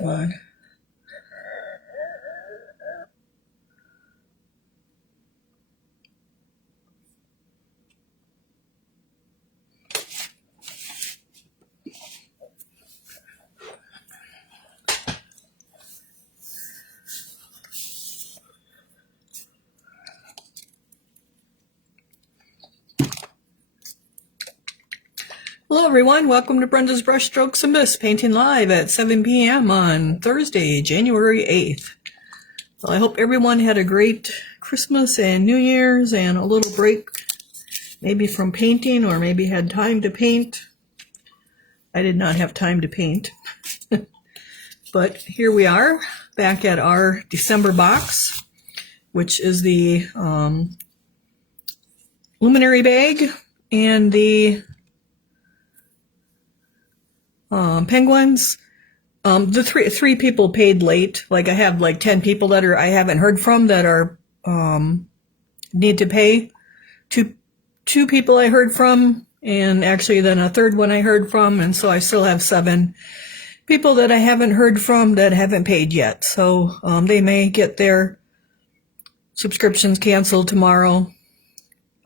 Come on. Hello everyone, welcome to Brenda's Brush Strokes and Miss Painting Live at 7 p.m. on Thursday, January 8th. Well, I hope everyone had a great Christmas and New Year's and a little break, maybe from painting or maybe had time to paint. I did not have time to paint. But here we are, back at our December box, which is the luminary bag and the penguins. The three people paid late. Like I have like 10 people that I haven't heard from that are need to pay. Two people I heard from, and actually then a third one I heard from, and so I still have 7 people that I haven't heard from that haven't paid yet. So they may get their subscriptions canceled tomorrow.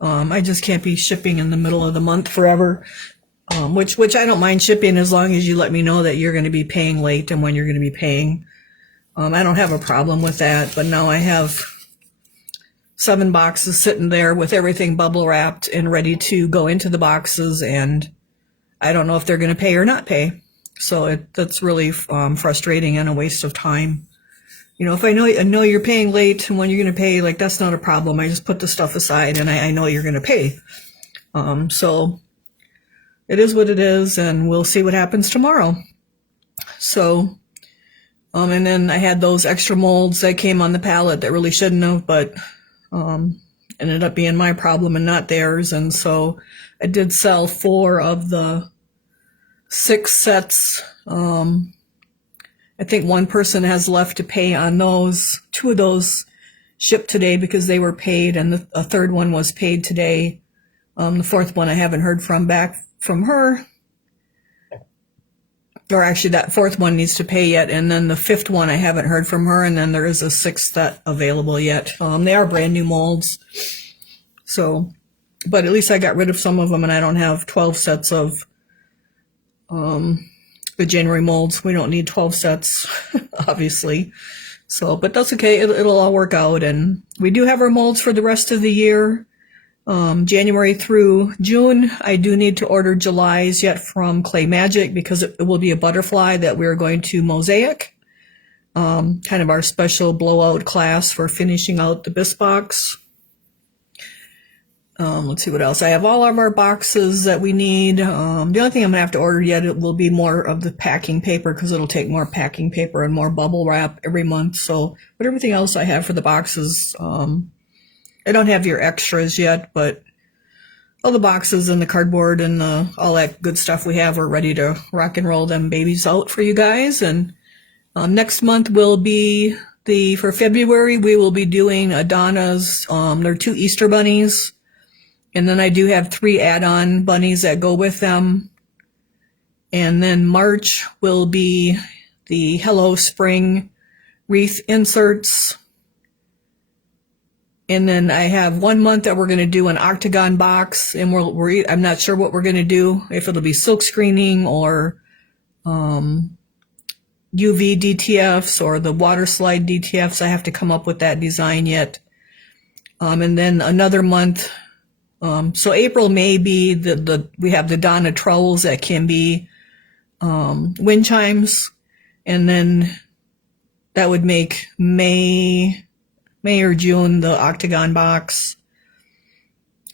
I just can't be shipping in the middle of the month forever. Which I don't mind shipping as long as you let me know that you're going to be paying late and when you're going to be paying. I don't have a problem with that, but now I have 7 boxes sitting there with everything bubble wrapped and ready to go into the boxes, and I don't know if they're going to pay or not pay. So that's really frustrating and a waste of time. You know, if I know you're paying late and when you're going to pay, like that's not a problem. I just put the stuff aside and I know you're going to pay. So it is what it is, and we'll see what happens tomorrow. So, and then I had those extra molds that came on the pallet that really shouldn't have, but ended up being my problem and not theirs. And so I did sell 4 of the 6 sets. I think one person has left to pay on those. 2 of those shipped today because they were paid, and a third one was paid today. The fourth one I haven't heard back from her, or actually that fourth one needs to pay yet, and then the 5th one I haven't heard from her, and then there is a 6th that available yet. They are brand new molds, so, but at least I got rid of some of them, and I don't have 12 sets of the January molds. We don't need 12 sets, obviously. So, but that's okay. It'll all work out, and we do have our molds for the rest of the year. January through June. I do need to order July's yet from Clay Magic because it will be a butterfly that we're going to mosaic. Kind of our special blowout class for finishing out the bisque box. Let's see what else. I have all of our boxes that we need. The only thing I'm gonna have to order yet, it will be more of the packing paper because it'll take more packing paper and more bubble wrap every month. So, but everything else I have for the boxes, I don't have your extras yet, but all the boxes and the cardboard and all that good stuff we have, we're ready to rock and roll them babies out for you guys. And next month will be for February, we will be doing Adana's, they're 2 Easter bunnies. And then I do have 3 add-on bunnies that go with them. And then March will be the Hello Spring wreath inserts. And then I have 1 month that we're going to do an octagon box, and I'm not sure what we're going to do, if it'll be silk screening or UV DTFs or the water slide DTFs. I have to come up with that design yet. And then another month, so April may be we have the Donna trowels that can be wind chimes, and then that would make May or June, the octagon box.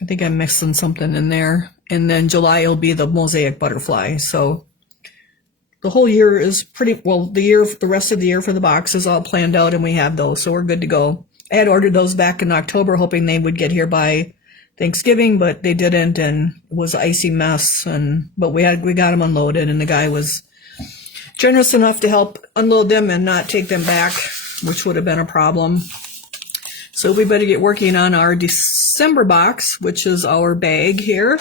I think I'm mixing something in there. And then July will be the mosaic butterfly. So the whole year is pretty, well, the rest of the year for the box is all planned out, and we have those, so we're good to go. I had ordered those back in October, hoping they would get here by Thanksgiving, but they didn't, and it was an icy mess. But we got them unloaded, and the guy was generous enough to help unload them and not take them back, which would have been a problem. So we better get working on our December box, which is our bag here.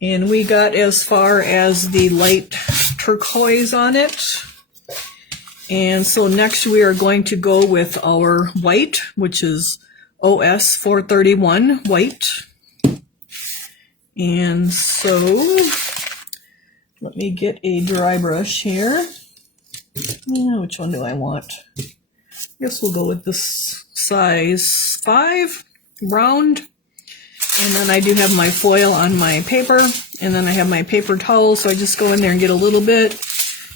And we got as far as the light turquoise on it. And so next we are going to go with our white, which is OS 431 white. And so let me get a dry brush here. Which one do I want? I guess we'll go with this size 5, round. And then I do have my foil on my paper, and then I have my paper towel, so I just go in there and get a little bit,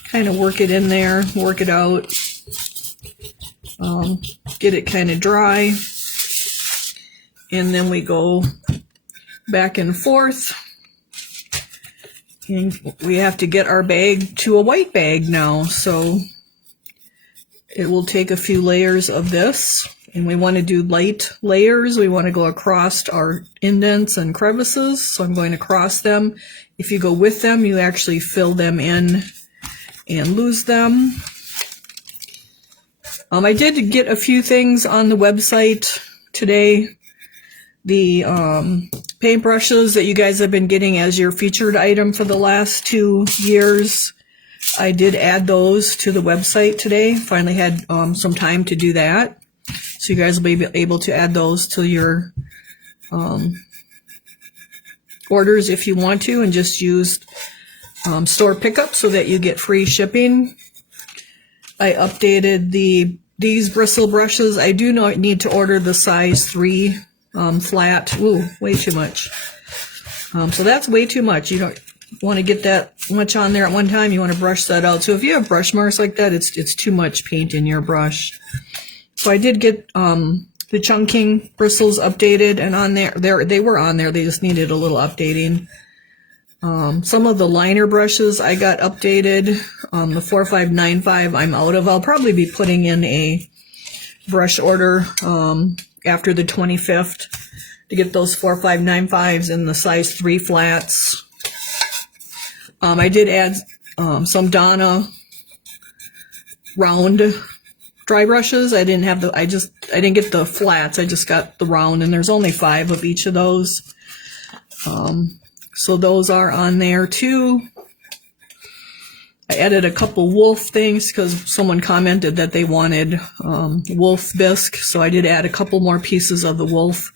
kind of work it in there, work it out, get it kind of dry, and then we go back and forth, and we have to get our bag to a white bag now, so it will take a few layers of this, and we want to do light layers. We want to go across our indents and crevices, so I'm going to cross them. If you go with them, you actually fill them in and lose them. I did get a few things on the website today. The paintbrushes that you guys have been getting as your featured item for the last 2 years, I did add those to the website today. Finally had some time to do that. So you guys will be able to add those to your orders if you want to, and just use store pickup so that you get free shipping. I updated these bristle brushes. I do not need to order the size 3 flat. Ooh, way too much. So that's way too much. You don't want to get that much on there at one time. You want to brush that out. So if you have brush marks like that, it's too much paint in your brush. So I did get the chunking bristles updated, and on there they were on there. They just needed a little updating. Some of the liner brushes I got updated. The 4595 I'm out of. I'll probably be putting in a brush order after the 25th to get those 4595s in the size 3 flats. I did add some Donna round dry brushes. I didn't get the flats. I just got the round, and there's only 5 of each of those. So those are on there too. I added a couple wolf things because someone commented that they wanted wolf bisque. So I did add a couple more pieces of the wolf.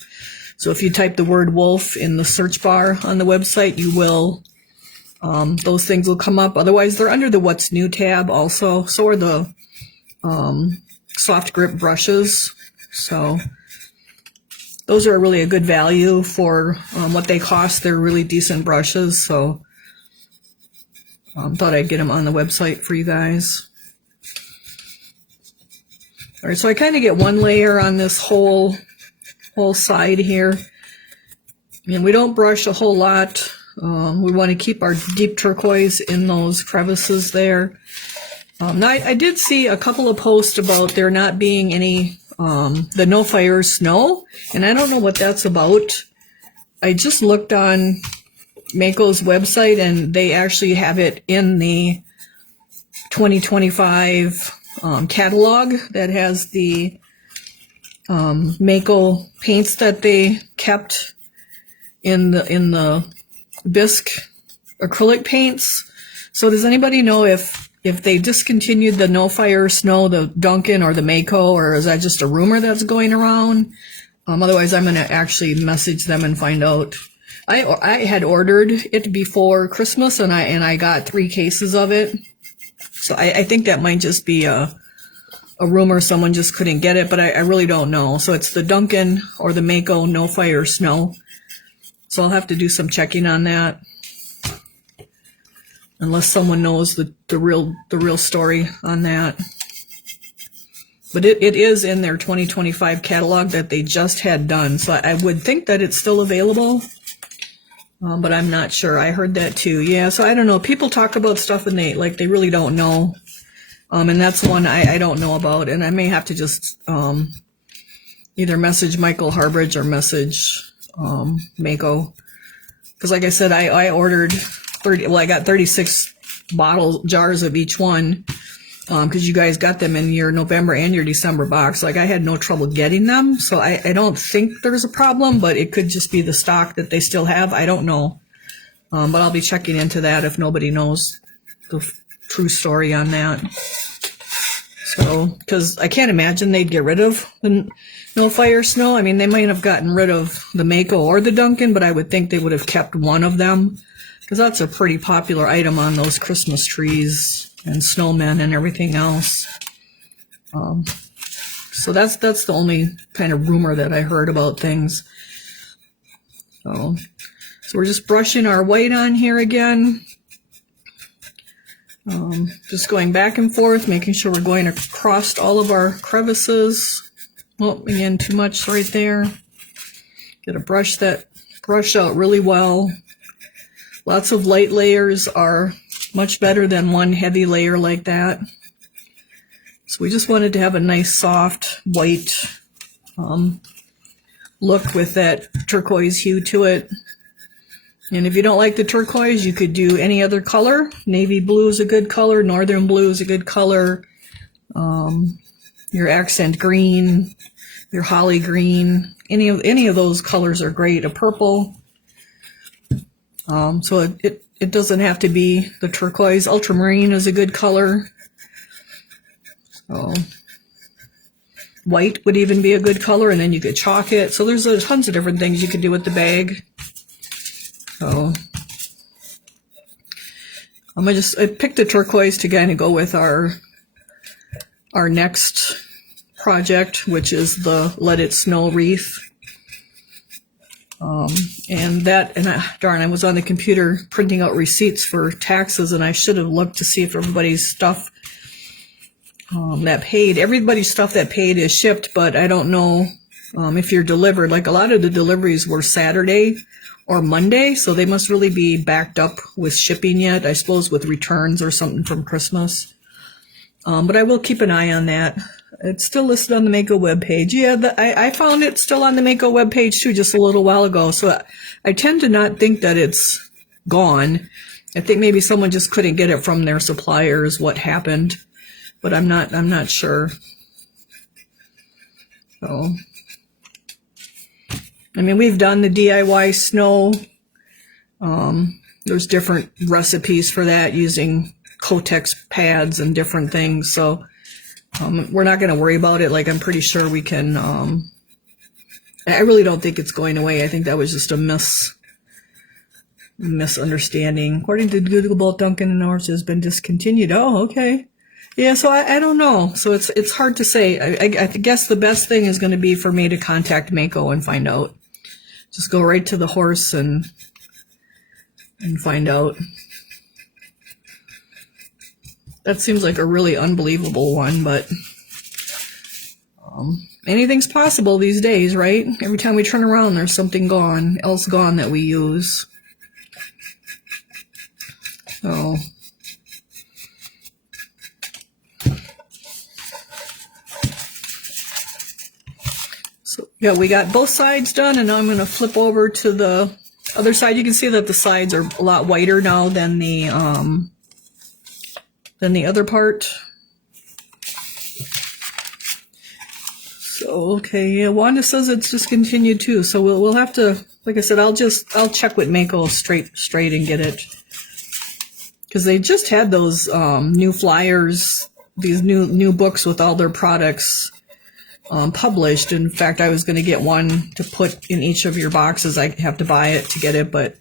So if you type the word wolf in the search bar on the website, you will, those things will come up. Otherwise, they're under the What's New tab also. So are the soft grip brushes. So those are really a good value for what they cost. They're really decent brushes. So thought I'd get them on the website for you guys. All right, so I kind of get one layer on this whole side here. And we don't brush a whole lot. We want to keep our deep turquoise in those crevices there. Now I did see a couple of posts about there not being any, the no fire snow, and I don't know what that's about. I just looked on Mako's website, and they actually have it in the 2025 catalog that has the Mako paints that they kept in the bisque acrylic paints. So does anybody know if they discontinued the No Fire Snow, the Duncan or the Mako, or is that just a rumor that's going around? Otherwise, I'm going to actually message them and find out. I had ordered it before Christmas, and I got 3 cases of it. So I think that might just be a rumor. Someone just couldn't get it, but I really don't know. So it's the Duncan or the Mako No Fire Snow. So I'll have to do some checking on that, unless someone knows the real story on that. But it is in their 2025 catalog that they just had done. So I would think that it's still available, but I'm not sure. I heard that too. Yeah, so I don't know. People talk about stuff and they really don't know. And that's one I don't know about. And I may have to just either message Michael Harbridge or message Mako. Because like I said, I ordered 30, well, I got 36 jars of each one, because you guys got them in your November and your December box. Like, I had no trouble getting them, so I don't think there's a problem, but it could just be the stock that they still have. I don't know. But I'll be checking into that if nobody knows the true story on that. So, because I can't imagine they'd get rid of the no fire snow. I mean, they might have gotten rid of the Mako or the Duncan, but I would think they would have kept one of them, because that's a pretty popular item on those Christmas trees and snowmen and everything else. So that's the only kind of rumor that I heard about things. So we're just brushing our white on here again. Just going back and forth, making sure we're going across all of our crevices. Oh, again, too much right there. Got to brush that brush out really well. Lots of light layers are much better than one heavy layer like that. So we just wanted to have a nice soft white look with that turquoise hue to it. And if you don't like the turquoise, you could do any other color. Navy blue is a good color. Northern blue is a good color. Your accent green, your holly green, any of those colors are great. A purple. So it doesn't have to be the turquoise. Ultramarine is a good color. So white would even be a good color, and then you could chalk it. So there's tons of different things you could do with the bag. So I picked the turquoise to kind of go with our next project, which is the Let It Snow wreath. Darn, I was on the computer printing out receipts for taxes, and I should have looked to see if everybody's stuff everybody's stuff that paid is shipped, but I don't know if you're delivered. Like, a lot of the deliveries were Saturday or Monday, so they must really be backed up with shipping yet, I suppose with returns or something from Christmas. But I will keep an eye on that. It's still listed on the Mako webpage. Yeah, I found it still on the Mako webpage too just a little while ago, so I tend to not think that it's gone. I think maybe someone just couldn't get it from their suppliers, what happened, but I'm not sure. So, I mean, we've done the DIY snow. There's different recipes for that using Kotex pads and different things. So we're not going to worry about it. Like, I'm pretty sure we can. I really don't think it's going away. I think that was just a misunderstanding. According to Google, both Dunkin' and ours has been discontinued. Oh, okay. Yeah, so I don't know. So it's hard to say. I guess the best thing is going to be for me to contact Mako and find out. Just go right to the horse and find out. That seems like a really unbelievable one, but anything's possible these days, right? Every time we turn around, there's something else gone that we use. So yeah, we got both sides done, and now I'm going to flip over to the other side. You can see that the sides are a lot whiter now than the other part. So, okay, yeah, Wanda says it's discontinued too, so we'll have to, like I said, I'll check with Mako straight and get it. Because they just had those new flyers, these new books with all their products published. In fact, I was going to get one to put in each of your boxes. I have to buy it to get it, but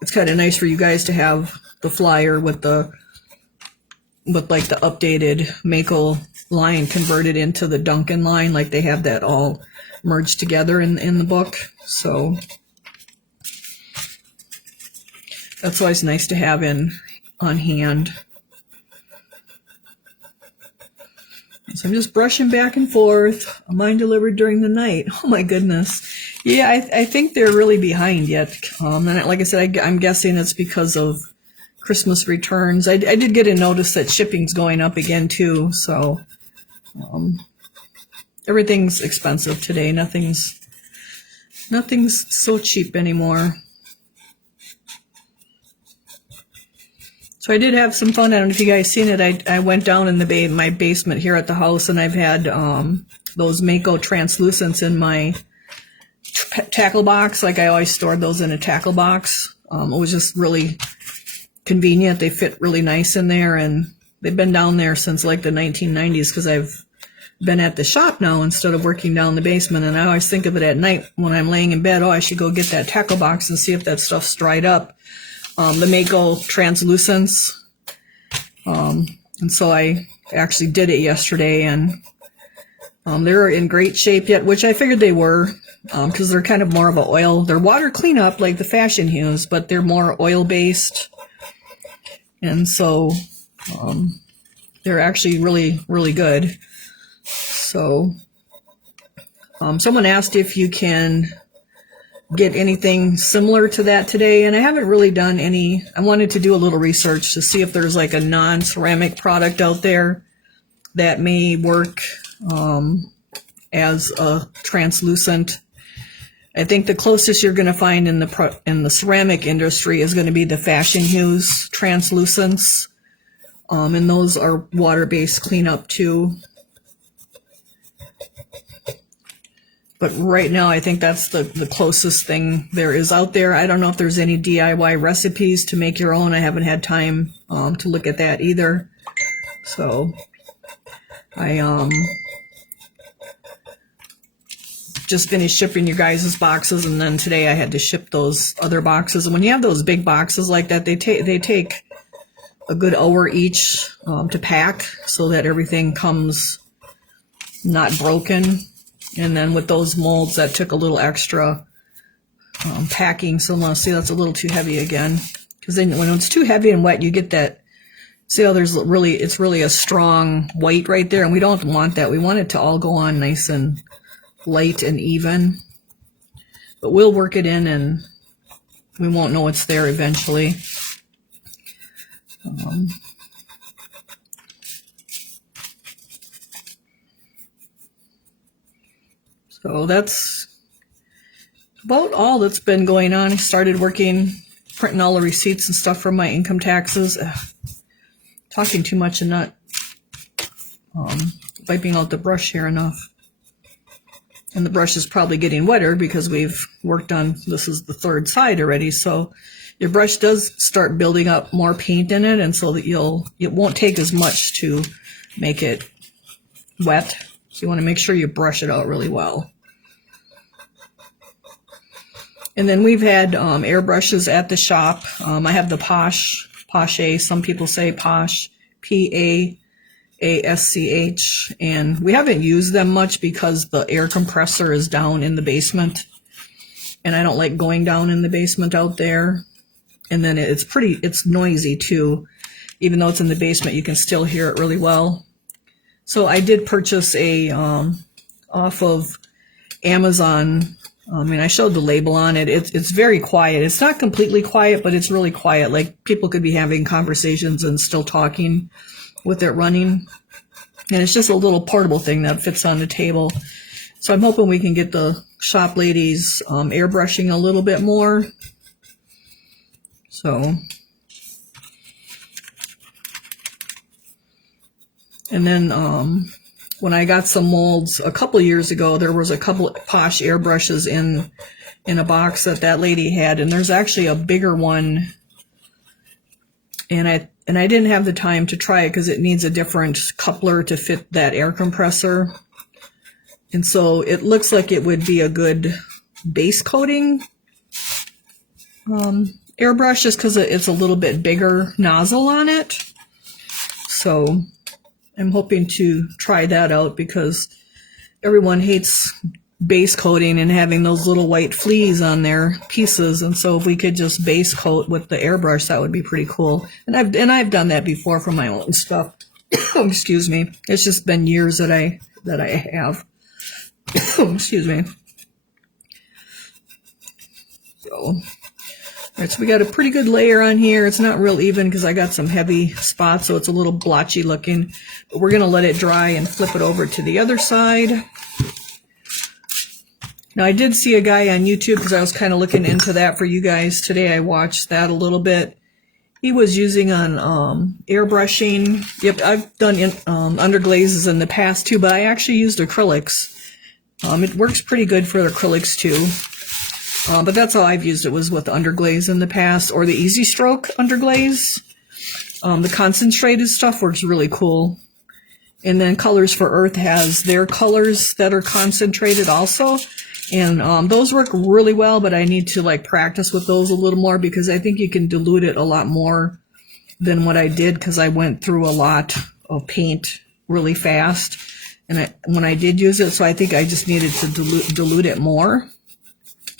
it's kind of nice for you guys to have the flyer with like the updated Mako line converted into the Dunkin' line. Like, they have that all merged together in the book. So that's always nice to have on hand. So I'm just brushing back and forth. Mine delivered during the night. Oh my goodness. Yeah, I think they're really behind yet. And like I said, I'm guessing it's because of Christmas returns. I did get a notice that shipping's going up again too. So everything's expensive today. Nothing's so cheap anymore. So I did have some fun. I don't know if you guys seen it. I went down in my basement here at the house, and I've had those Mako translucents in my tackle box. Like, I always stored those in a tackle box. It was just really convenient. They fit really nice in there, and they've been down there since like the 1990s because I've been at the shop now instead of working down the basement. And I always think of it at night when I'm laying in bed, oh, I should go get that tackle box and see if that stuff's dried up. The Mako translucents. And so I actually did it yesterday, and they're in great shape yet, which I figured they were, because they're kind of more of an oil. They're water cleanup like the Fashion Hues, but they're more oil-based. And so they're actually really, really good. So someone asked if you can get anything similar to that today, and I haven't really done any. I wanted to do a little research to see if there's like a non-ceramic product out there that may work as a translucent. I think the closest you're going to find in the ceramic industry is going to be the Fashion Hues translucents, and those are water-based cleanup too. But right now, I think that's the closest thing there is out there. I don't know if there's any DIY recipes to make your own. I haven't had time to look at that either. So I just finished shipping you guys' boxes, and then today I had to ship those other boxes. And when you have those big boxes like that, they take a good hour each to pack so that everything comes not broken. And then with those molds, that took a little extra packing. So let's see, that's a little too heavy again. Because then when it's too heavy and wet, you get that. See how it's really a strong white right there, and we don't want that. We want it to all go on nice and light and even. But we'll work it in, and we won't know it's there eventually. So that's about all that's been going on. I started printing all the receipts and stuff from my income taxes. Talking too much and not wiping out the brush here enough. And the brush is probably getting wetter because we've worked on, this is the third side already. So your brush does start building up more paint in it, and so that it won't take as much to make it wet. So you want to make sure you brush it out really well. And then we've had air brushes at the shop. I have the Posh-A. Some people say Posh, P-A-A-S-C-H. And we haven't used them much because the air compressor is down in the basement. And I don't like going down in the basement out there. And then it's noisy too. Even though it's in the basement, you can still hear it really well. So I did purchase off of Amazon. I showed the label on it. It's very quiet. It's not completely quiet, but it's really quiet. Like people could be having conversations and still talking with it running. And it's just a little portable thing that fits on the table. So I'm hoping we can get the shop ladies airbrushing a little bit more. So, and then when I got some molds a couple of years ago, there was a couple of Posh airbrushes in a box that lady had, and there's actually a bigger one. And I didn't have the time to try it because it needs a different coupler to fit that air compressor. And so it looks like it would be a good base coating airbrush just because it's a little bit bigger nozzle on it. So I'm hoping to try that out because everyone hates base coating and having those little white fleas on their pieces. And so if we could just base coat with the airbrush, that would be pretty cool. And I've done that before for my own stuff. Excuse me. It's just been years that I have. Excuse me. So, all right, so we got a pretty good layer on here. It's not real even because I got some heavy spots, so it's a little blotchy looking. But we're going to let it dry and flip it over to the other side. Now, I did see a guy on YouTube because I was kind of looking into that for you guys today. I watched that a little bit. He was using on airbrushing. Yep, I've done underglazes in the past too, but I actually used acrylics. It works pretty good for acrylics too. But that's how I've used it, was with underglaze in the past, or the Easy Stroke underglaze. The concentrated stuff works really cool. And then Colors for Earth has their colors that are concentrated also. And those work really well, but I need to like practice with those a little more because I think you can dilute it a lot more than what I did because I went through a lot of paint really fast. And when I did use it, so I think I just needed to dilute it more.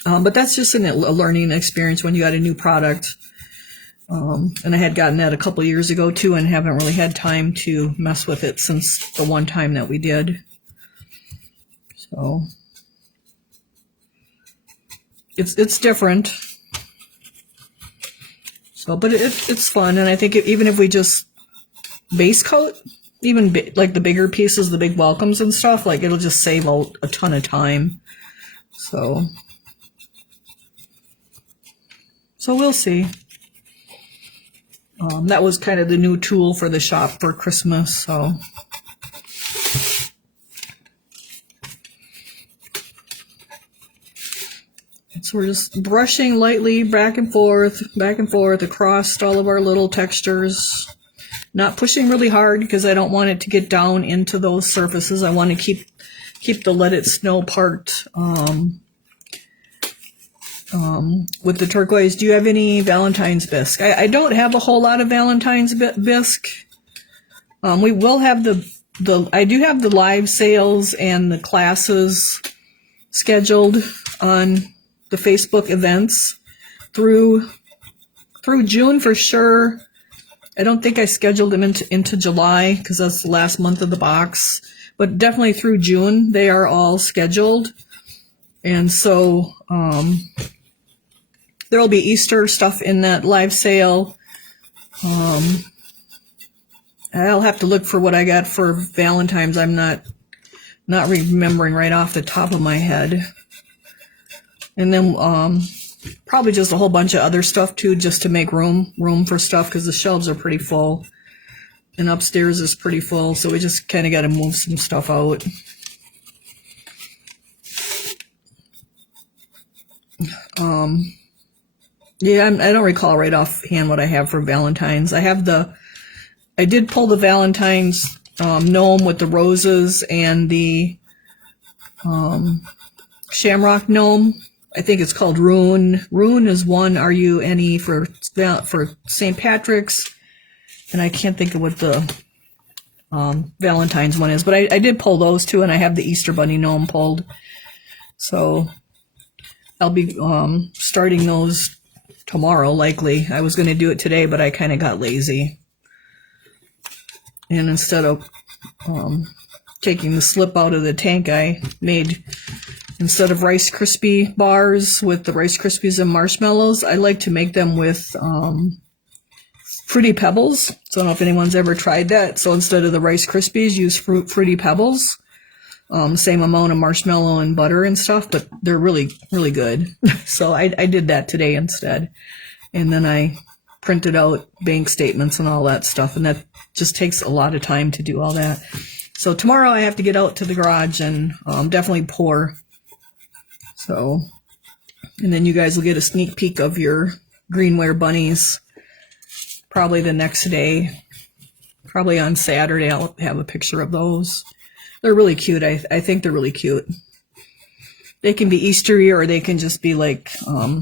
But that's just a learning experience when you got a new product. And I had gotten that a couple years ago too and haven't really had time to mess with it since the one time that we did. So it's different. So, but it's fun, and I think even if we just base coat, even like the bigger pieces, the big welcomes and stuff, like it'll just save a ton of time. So we'll see. That was kind of the new tool for the shop for Christmas. So we're just brushing lightly back and forth across all of our little textures. Not pushing really hard because I don't want it to get down into those surfaces. I want to keep the Let It Snow part with the turquoise. Do you have any Valentine's bisque? I don't have a whole lot of Valentine's bisque. We will have I do have the live sales and the classes scheduled on the Facebook events through June for sure. I don't think I scheduled them into July because that's the last month of the box, but definitely through June they are all scheduled. And so there'll be Easter stuff in that live sale. I'll have to look for what I got for Valentine's. I'm not remembering right off the top of my head. And then probably just a whole bunch of other stuff too, just to make room for stuff because the shelves are pretty full and upstairs is pretty full. So we just kind of got to move some stuff out. Yeah, I don't recall right offhand what I have for Valentine's. I did pull the Valentine's gnome with the roses and the shamrock gnome. I think it's called Rune. Rune is one RUNE for St. Patrick's, and I can't think of what the Valentine's one is, but I did pull those two, and I have the Easter Bunny gnome pulled. So I'll be starting those tomorrow, likely. I was going to do it today, but I kind of got lazy. And instead of taking the slip out of the tank, I made, instead of Rice Krispie bars with the Rice Krispies and marshmallows, I like to make them with Fruity Pebbles. So I don't know if anyone's ever tried that. So instead of the Rice Krispies, use Fruity Pebbles. Same amount of marshmallow and butter and stuff, but they're really, really good. So I did that today instead. And then I printed out bank statements and all that stuff, and that just takes a lot of time to do all that. So tomorrow I have to get out to the garage and definitely pour. So, and then you guys will get a sneak peek of your greenware bunnies probably the next day. Probably on Saturday I'll have a picture of those. They're really cute. I think they're really cute. They can be Eastery or they can just be like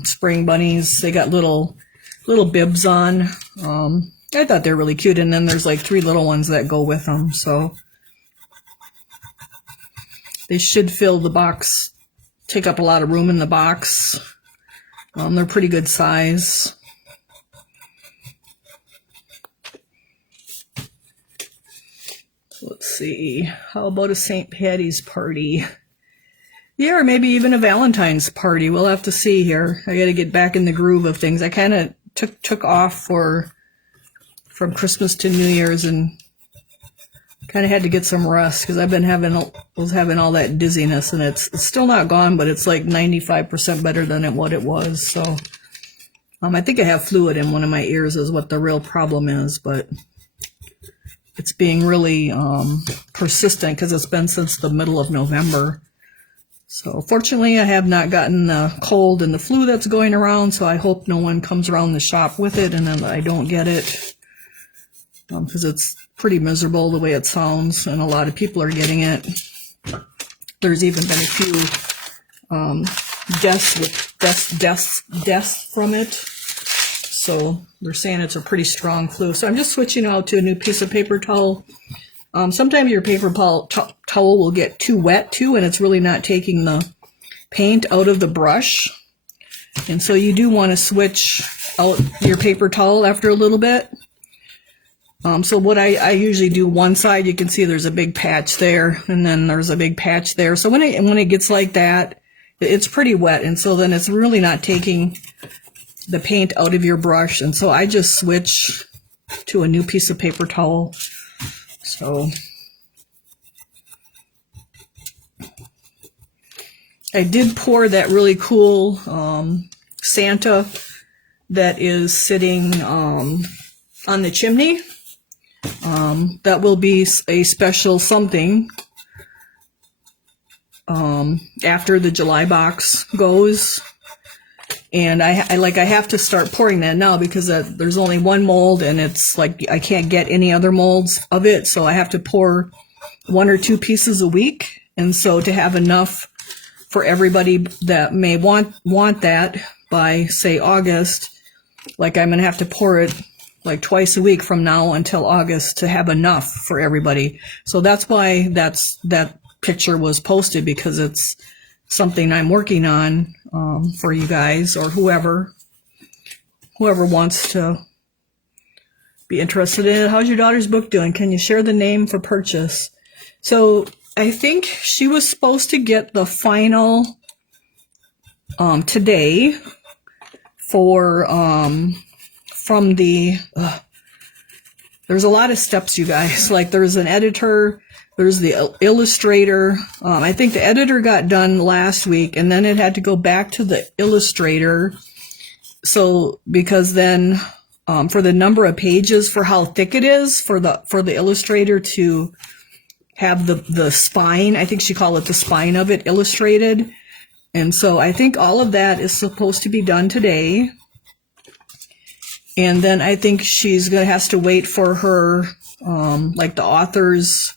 spring bunnies. They got little bibs on. I thought they're really cute. And then there's like 3 little ones that go with them. So they should fill the box, take up a lot of room in the box. They're pretty good size. Let's see. How about a St. Patty's party? Yeah, or maybe even a Valentine's party. We'll have to see here. I got to get back in the groove of things. I kind of took off from Christmas to New Year's and kind of had to get some rest because I've been was having all that dizziness, and it's still not gone, but it's like 95% better than what it was. So I think I have fluid in one of my ears is what the real problem is, but it's being really persistent because it's been since the middle of November. So fortunately, I have not gotten the cold and the flu that's going around, so I hope no one comes around the shop with it and then I don't get it. because it's pretty miserable the way it sounds, and a lot of people are getting it. There's even been a few deaths from it. So they're saying it's a pretty strong flu. So I'm just switching out to a new piece of paper towel. Sometimes your paper towel will get too wet too, and it's really not taking the paint out of the brush. And so you do want to switch out your paper towel after a little bit. So what I usually do, one side, you can see there's a big patch there, and then there's a big patch there. So when it gets like that, it's pretty wet, and so then it's really not taking the paint out of your brush. And so I just switch to a new piece of paper towel. So I did pour that really cool Santa that is sitting on the chimney. That will be a special something after the July box goes. And I have to start pouring that now because there's only one mold, and it's like I can't get any other molds of it, so I have to pour 1 or 2 pieces a week. And so to have enough for everybody that may want that by, say, August, like I'm gonna have to pour it like twice a week from now until August to have enough for everybody. So that's why that picture was posted, because it's something I'm working on for you guys, or whoever wants to be interested in it. How's your daughter's book doing? Can you share the name for purchase? So I think she was supposed to get the final today for from the there's a lot of steps, you guys. Like there's an editor, there's the illustrator. I think the editor got done last week, and then it had to go back to the illustrator. So because then for the number of pages, for how thick it is, for the illustrator to have the spine, I think she called it the spine of it illustrated. And so I think all of that is supposed to be done today. And then I think she's has to wait for her, like the author's,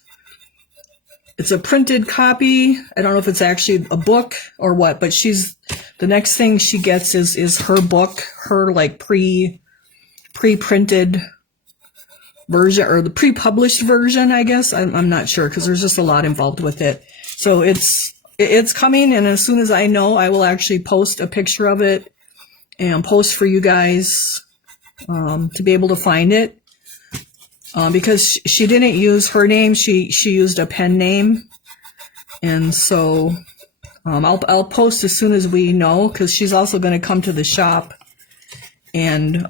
it's a printed copy. I don't know if it's actually a book or what, but the next thing she gets is her book, her like pre-printed version, or the pre-published version, I guess. I'm not sure, because there's just a lot involved with it. So it's coming, and as soon as I know, I will actually post a picture of it and post for you guys to be able to find it. Because she didn't use her name, she used a pen name. And so I'll post as soon as we know, because she's also going to come to the shop and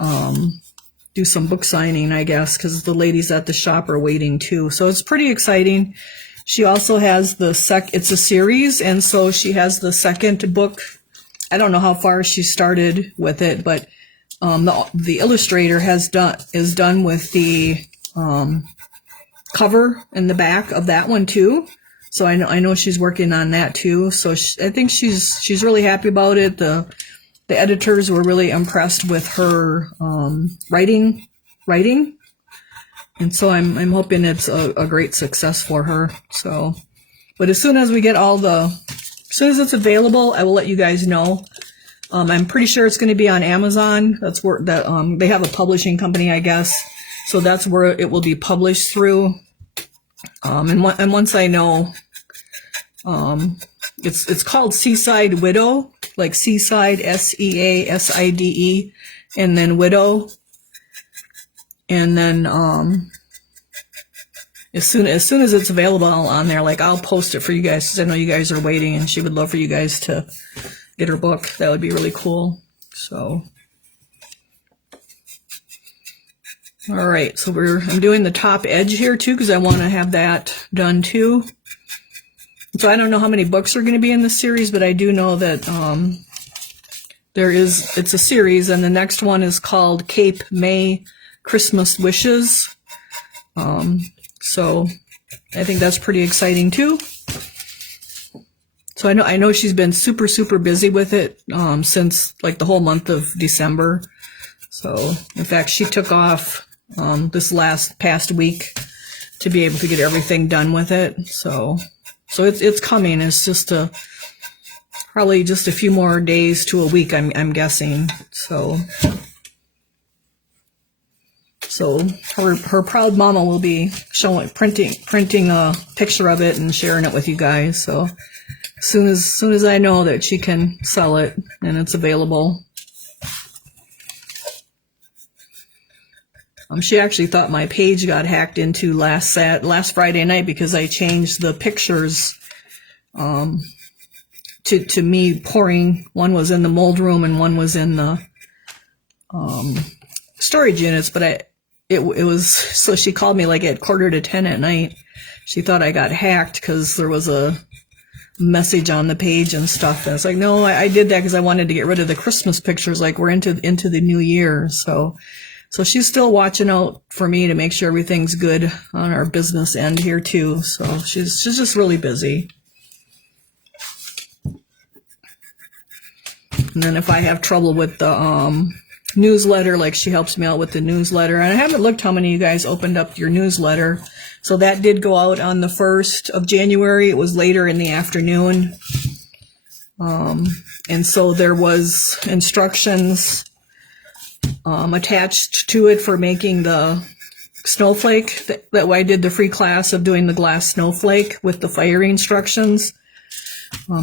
do some book signing, I guess, because the ladies at the shop are waiting too. So it's pretty exciting. She also has it's a series, and so she has the second book. I don't know how far she started with it, but the illustrator is done with the cover and the back of that one too. So I know she's working on that too. So I think she's really happy about it. The editors were really impressed with her writing, and so I'm hoping it's a great success for her. So, but as soon as it's available, I will let you guys know. I'm pretty sure it's going to be on Amazon. That's where they have a publishing company, I guess. So that's where it will be published through. And once I know, it's called Seaside Widow, like Seaside, Seaside, and then Widow. And then as soon as it's available on there, like I'll post it for you guys, because I know you guys are waiting, and she would love for you guys to get her book. That would be really cool. So. All right, so I'm doing the top edge here too, because I want to have that done too. So I don't know how many books are going to be in this series, but I do know that it's a series, and the next one is called Cape May Christmas Wishes. So I think that's pretty exciting too. So I know she's been super, super busy with it since like the whole month of December. So in fact, she took off this past week to be able to get everything done with it. So it's coming. It's just probably just a few more days to a week, I'm guessing. So her proud mama will be printing a picture of it and sharing it with you guys. So as soon as I know that she can sell it and it's available. She actually thought my page got hacked into last Friday night because I changed the pictures to me pouring. One was in the mold room and one was in the storage units, but it was, so she called me like at 9:45 at night. She thought I got hacked because there was a message on the page and stuff. And I was like, no, I did that because I wanted to get rid of the Christmas pictures. Like, we're into the new year. So she's still watching out for me to make sure everything's good on our business end here too. So she's just really busy. And then if I have trouble with the newsletter, like she helps me out with the newsletter. And I haven't looked how many of you guys opened up your newsletter. So that did go out on the 1st of January. It was later in the afternoon. And so there was instructions attached to it for making the snowflake. That way I did the free class of doing the glass snowflake with the firing instructions.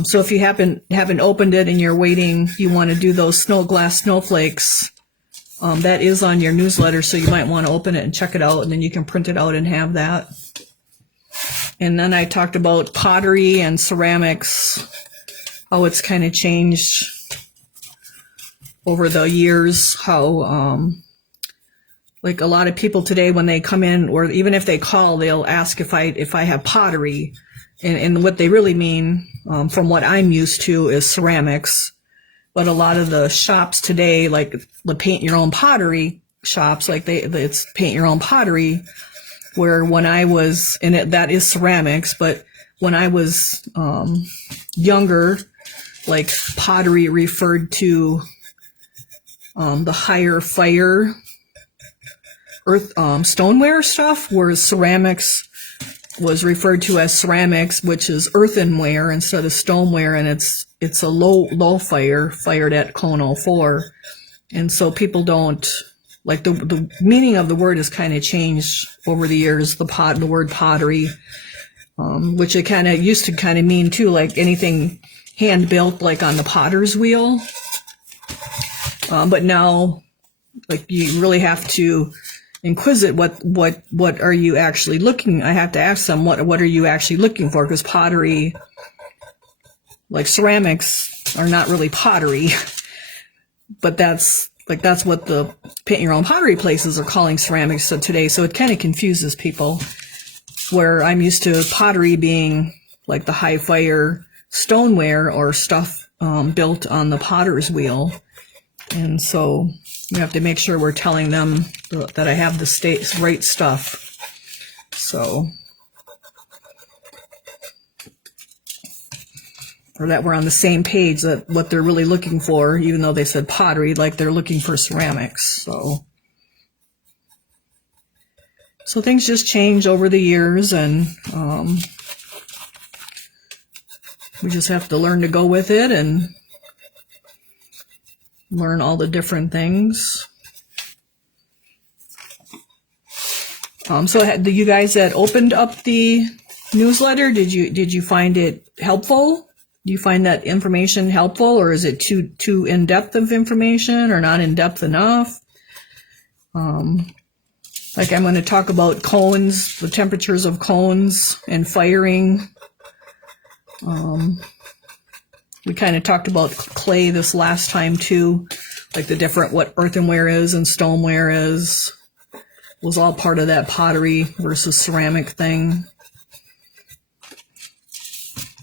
So if you haven't opened it and you're waiting, you want to do those glass snowflakes, that is on your newsletter, so you might want to open it and check it out, and then you can print it out and have that. And then I talked about pottery and ceramics, how it's kind of changed over the years, how like a lot of people today when they come in, or even if they call, they'll ask if I have pottery, and what they really mean, from what I'm used to, is ceramics. But a lot of the shops today, like the paint your own pottery shops, like it's paint your own pottery, where when I was in it, that is ceramics. But when I was younger, like pottery referred to the higher fire earth stoneware stuff, whereas ceramics was referred to as ceramics, which is earthenware instead of stoneware, and it's a low fire, fired at cone 04. And so people don't, like, the meaning of the word has kind of changed over the years, the word pottery, which it kind of used to kind of mean too, like anything hand built, like on the potter's wheel. But now, like, you really have to inquisite what are you actually looking. I have to ask them what are you actually looking for, because pottery, like ceramics, are not really pottery. But that's what the paint your own pottery places are calling ceramics today. So it kind of confuses people, where I'm used to pottery being like the high fire stoneware or stuff built on the potter's wheel. And so you have to make sure we're telling them that I have the right stuff. So, or that we're on the same page, that what they're really looking for, even though they said pottery, like they're looking for ceramics. So things just change over the years, and we just have to learn to go with it and learn all the different things. So you guys that opened up the newsletter, did you find it helpful? Do you find that information helpful, or is it too in-depth of information, or not in-depth enough? Like, I'm going to talk about cones, the temperatures of cones and firing. We kind of talked about clay this last time too, like the different, what earthenware is and stoneware is, was all part of that pottery versus ceramic thing.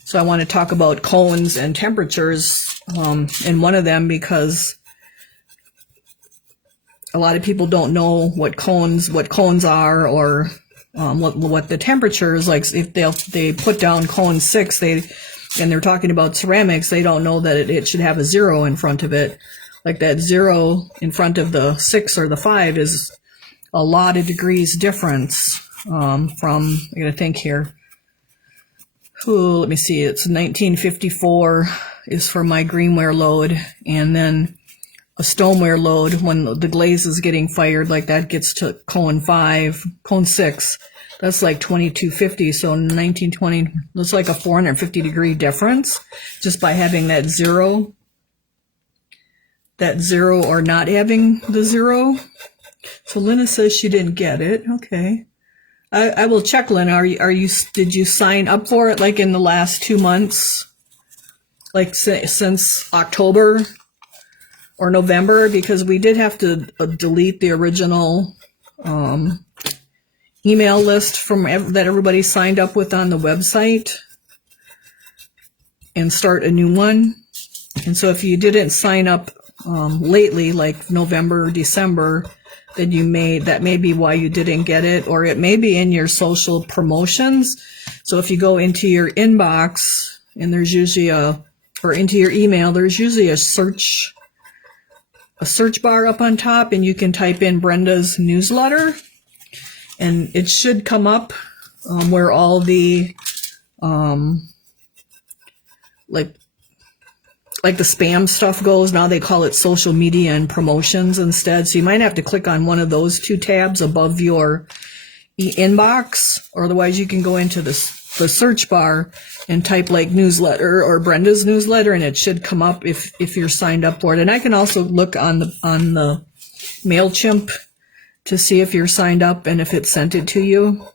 So I want to talk about cones and temperatures in one of them, because a lot of people don't know what cones are, or what the temperature is. Like, if they put down cone 6, and they're talking about ceramics, they don't know that it should have a 0 in front of it. Like, that 0 in front of the 6 or the 5 is a lot of degrees difference from, I gotta think here. Ooh, let me see, it's 1954 is for my greenware load, and then a stoneware load, when the glaze is getting fired, like that gets to cone 5, cone 6, that's like 2250. So 1920, that's like a 450 degree difference just by having that zero or not having the zero. So Lena says she didn't get it. Okay. I will check, Lena. Did you sign up for it like in the last 2 months? Like since October or November? Because we did have to delete the original email list from that everybody signed up with on the website and start a new one. And so if you didn't sign up lately, like November or December, then that may be why you didn't get it, or it may be in your social promotions. So if you go into your inbox and there's usually or into your email, there's usually a search bar up on top, and you can type in Brenda's newsletter, and it should come up where all the like the spam stuff goes. Now they call it social media and promotions instead. So you might have to click on one of those 2 tabs above your inbox, or otherwise you can go into the search bar and type like newsletter or Brenda's newsletter, and it should come up if you're signed up for it. And I can also look on the MailChimp to see if you're signed up and if it sent it to you.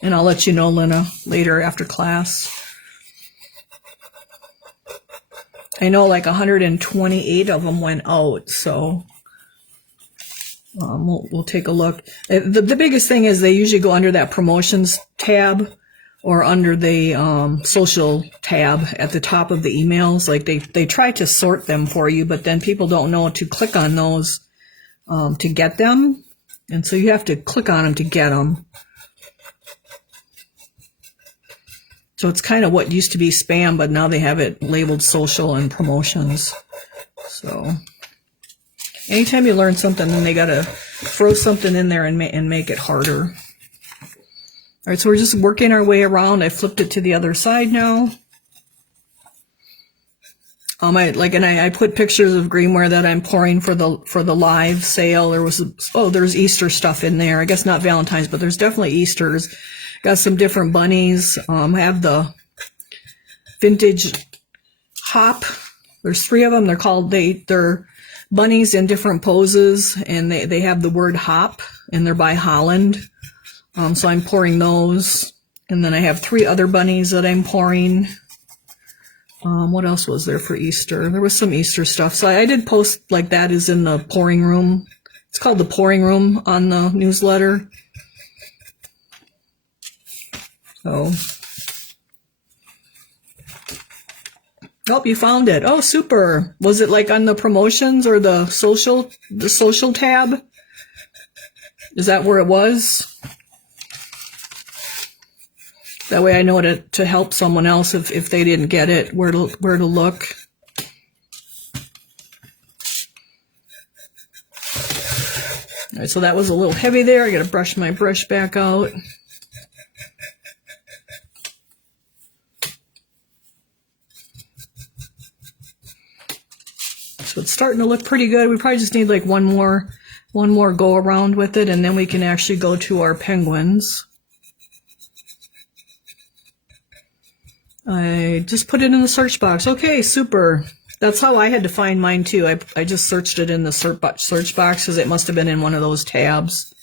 And I'll let you know, Lena, later after class. I know like 128 of them went out, so we'll take a look. The biggest thing is they usually go under that promotions tab or under the social tab at the top of the emails. Like they try to sort them for you, but then people don't know to click on those to get them. And so you have to click on them to get them. So it's kind of what used to be spam, but now they have it labeled social and promotions. So anytime you learn something, then they got to throw something in there and make it harder. All right, so we're just working our way around. I flipped it to the other side now. I put pictures of greenware that I'm pouring for the live sale. There's Easter stuff in there. I guess not Valentine's, but there's definitely Easter's. Got some different bunnies. I have the vintage hop. There's 3 of them. They're bunnies in different poses, and they have the word hop, and they're by Holland. So I'm pouring those. And then I have 3 other bunnies that I'm pouring. What else was there for Easter? There was some Easter stuff. So I did post like that is in the pouring room. It's called the pouring room on the newsletter. So, oh, you found it. Oh, super. Was it like on the promotions or the social tab? Is that where it was? That way I know to help someone else if they didn't get it, where to look. All right, so that was a little heavy there. I got to brush my brush back out. So it's starting to look pretty good. We probably just need like one more go around with it, and then we can actually go to our penguins. I just put it in the search box. Okay, super. That's how I had to find mine too. I just searched it in the search box because it must have been in one of those tabs.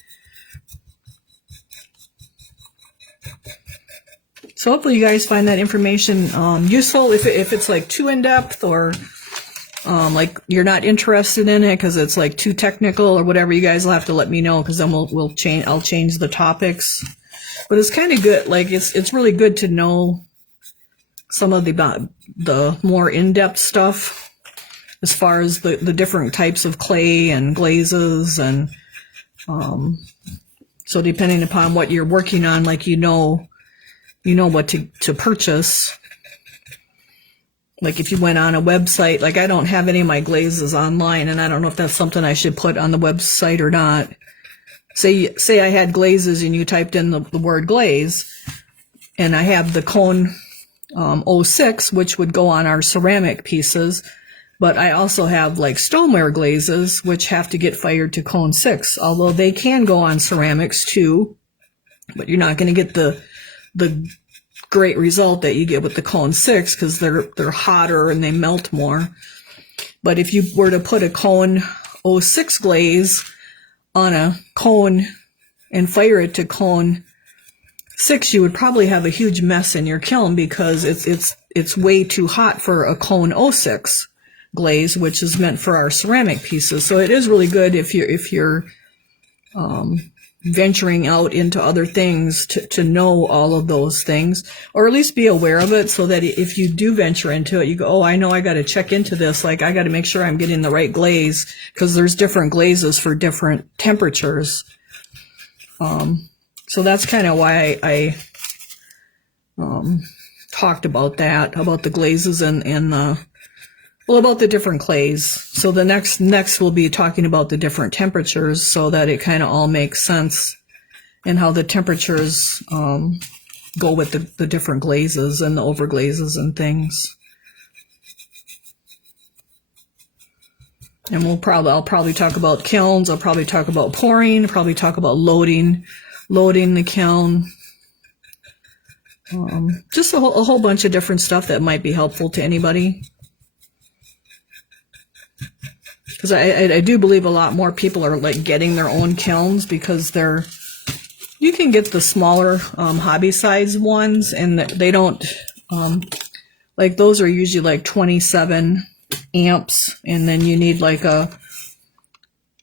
So hopefully you guys find that information useful. If it's like too in-depth or like you're not interested in it because it's like too technical or whatever, you guys will have to let me know, because then I'll change the topics. But it's kind of good. Like it's really good to know some of the more in-depth stuff as far as the different types of clay and glazes, and so depending upon what you're working on, like you know what to purchase. Like if you went on a website, like I don't have any of my glazes online, and I don't know if that's something I should put on the website or not. say I had glazes and you typed in the word glaze, and I have the cone 06, which would go on our ceramic pieces, but I also have like stoneware glazes, which have to get fired to cone 6, although they can go on ceramics too, but you're not going to get the great result that you get with the cone 6 because they're hotter and they melt more. But if you were to put a cone 06 glaze on a cone and fire it to cone 6, you would probably have a huge mess in your kiln because it's way too hot for a cone 06 glaze, which is meant for our ceramic pieces. So it is really good if you're venturing out into other things to know all of those things, or at least be aware of it, so that if you do venture into it, you go, oh, I know I got to check into this. Like, I got to make sure I'm getting the right glaze, because there's different glazes for different temperatures. So that's kind of why I talked about that, about the glazes and about the different clays. So the next we'll be talking about the different temperatures, so that it kind of all makes sense, and how the temperatures go with the different glazes and the overglazes and things. And I'll probably talk about kilns. I'll probably talk about pouring. I'll probably talk about loading the kiln. Just a whole bunch of different stuff that might be helpful to anybody. Because I do believe a lot more people are like getting their own kilns, because you can get the smaller hobby size ones, and they don't like, those are usually like 27 amps, and then you need like a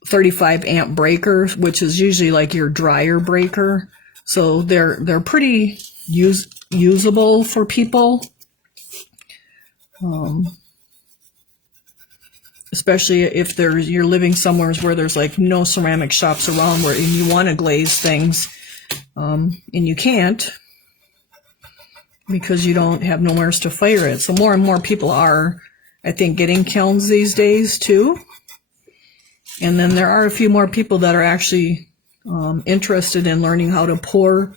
35 amp breaker, which is usually like your dryer breaker. So they're pretty usable for people. Especially if you're living somewhere where there's like no ceramic shops around, and you want to glaze things, and you can't because you don't have nowhere to fire it. So more and more people are, I think, getting kilns these days too. And then there are a few more people that are actually interested in learning how to pour,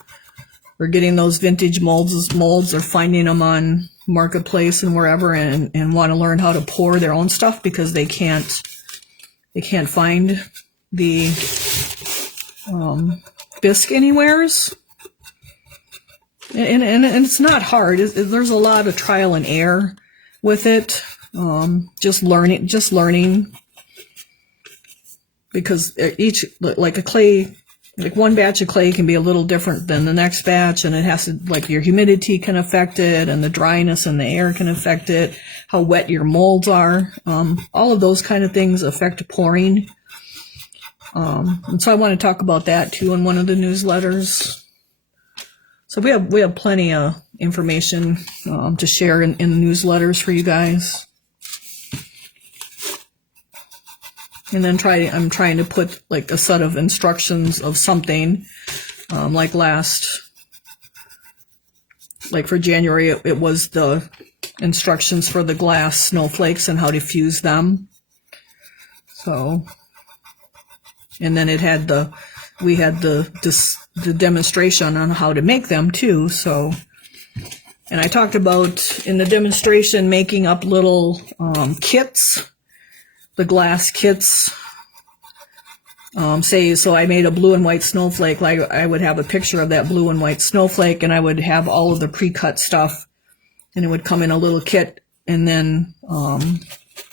or getting those vintage molds, or finding them on Marketplace and wherever, and want to learn how to pour their own stuff, because they can't find the bisque anywheres. And it's not hard. There's a lot of trial and error with it. Just learning, because each, like a clay, like one batch of clay can be a little different than the next batch, and it has to, like, your humidity can affect it, and the dryness in the air can affect it, how wet your molds are. All of those kind of things affect pouring. And so I want to talk about that too in one of the newsletters. So we have plenty of information to share in the newsletters for you guys. And then I'm trying to put like a set of instructions of something, like for January, it was the instructions for the glass snowflakes and how to fuse them. So, and then we had the demonstration on how to make them too. So, and I talked about in the demonstration making up little kits. The glass kits, so I made a blue and white snowflake. Like, I would have a picture of that blue and white snowflake, and I would have all of the pre-cut stuff, and it would come in a little kit, and then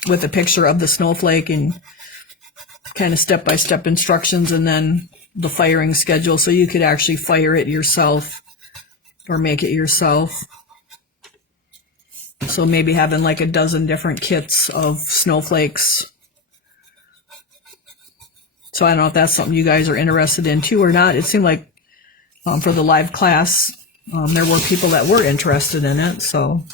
with a picture of the snowflake and kind of step-by-step instructions, and then the firing schedule, so you could actually fire it yourself or make it yourself. So maybe having like a dozen different kits of snowflakes. So I don't know if that's something you guys are interested in too or not. It seemed like for the live class, there were people that were interested in it. So,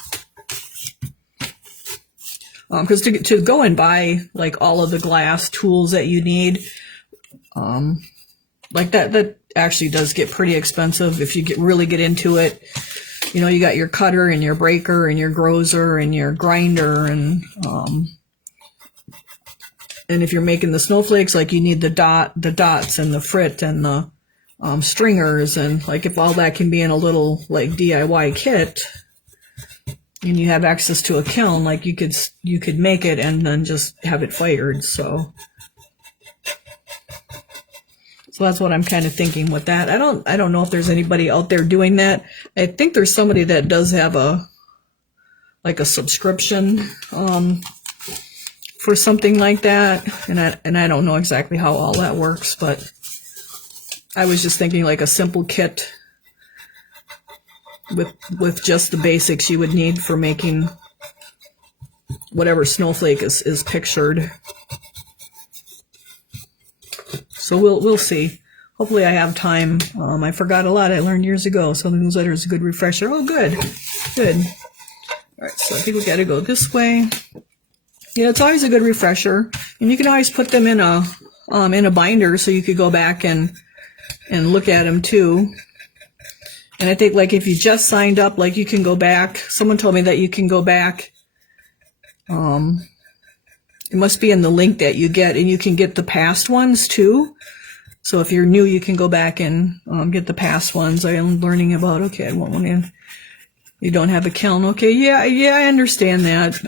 because to go and buy like all of the glass tools that you need, like that actually does get pretty expensive if you really get into it. You know, you got your cutter and your breaker and your grozer and your grinder, and And if you're making the snowflakes, like you need the dots and the frit and the stringers, and like if all that can be in a little like DIY kit, and you have access to a kiln, like you could make it and then just have it fired. So that's what I'm kind of thinking with that. I don't know if there's anybody out there doing that. I think there's somebody that does have a subscription for something like that, and I don't know exactly how all that works, but I was just thinking like a simple kit with just the basics you would need for making whatever snowflake is pictured. So we'll see. Hopefully I have time. I forgot a lot I learned years ago, so the newsletter is a good refresher. Oh, good. All right, so I think we got to go this way. Yeah, it's always a good refresher, and you can always put them in a binder, so you could go back and look at them too. And I think like if you just signed up, like you can go back. Someone told me that you can go back. It must be in the link that you get, and you can get the past ones too. So if you're new, you can go back and get the past ones. I am learning about, okay, I want one in. You don't have a kiln. Okay, yeah, I understand that.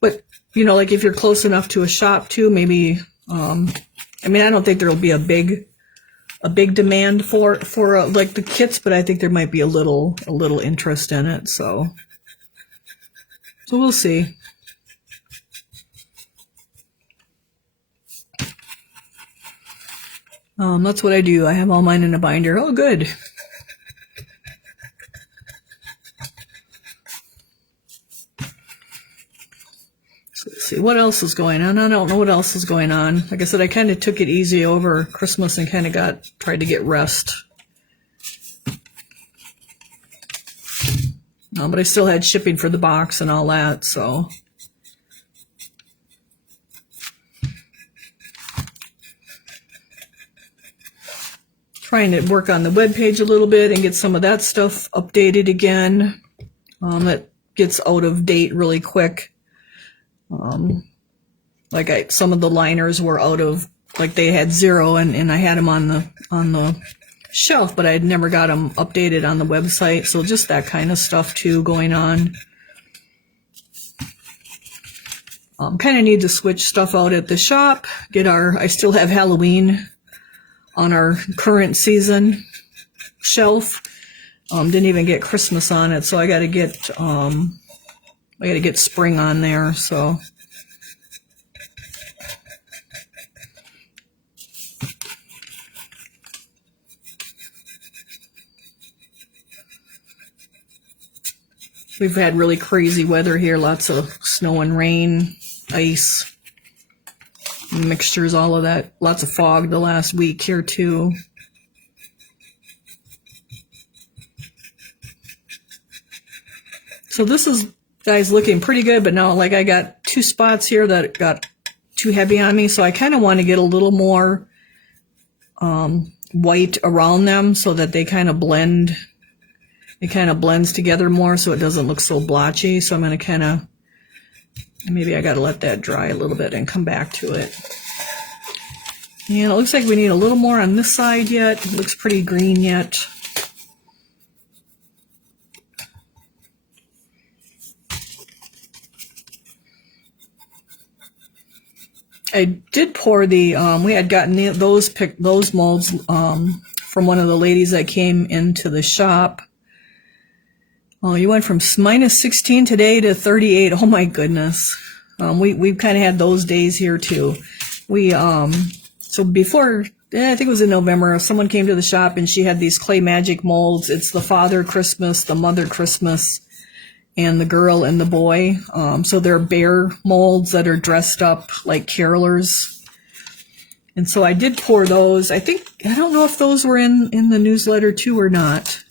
But, you know, like if you're close enough to a shop too, maybe, I mean, I don't think there'll be a big demand for like the kits, but I think there might be a little interest in it. So we'll see. That's what I do. I have all mine in a binder. Oh, good. So let's see what else is going on. I don't know what else is going on. Like I said, I kind of took it easy over Christmas and kind of tried to get rest. But I still had shipping for the box and all that, so. Trying to work on the webpage a little bit and get some of that stuff updated again. That gets out of date really quick. Like some of the liners were out of, like they had 0 and I had them on the shelf, but I'd never got them updated on the website. So just that kind of stuff too going on. Kind of need to switch stuff out at the shop. I still have Halloween on our current season shelf. Didn't even get Christmas on it, so I got to get spring on there. So we've had really crazy weather here, lots of snow and rain, ice, mixtures, all of that, lots of fog the last week here too. So this is, guys, looking pretty good, but now like I got 2 spots here that got too heavy on me, so I kind of want to get a little more white around them so that they kind of blend. It kind of blends together more so it doesn't look so blotchy. So I'm going to kind of, maybe I got to let that dry a little bit and come back to it. And it looks like we need a little more on this side yet. It looks pretty green yet. I did pour the, we had gotten those molds from one of the ladies that came into the shop. Oh, you went from minus 16 today to 38. Oh my goodness. We've kind of had those days here too. So before, I think it was in November, someone came to the shop and she had these clay magic molds. It's the Father Christmas, the Mother Christmas, and the girl and the boy. So they're bear molds that are dressed up like carolers. And so I did pour those. I don't know if those were in the newsletter too or not.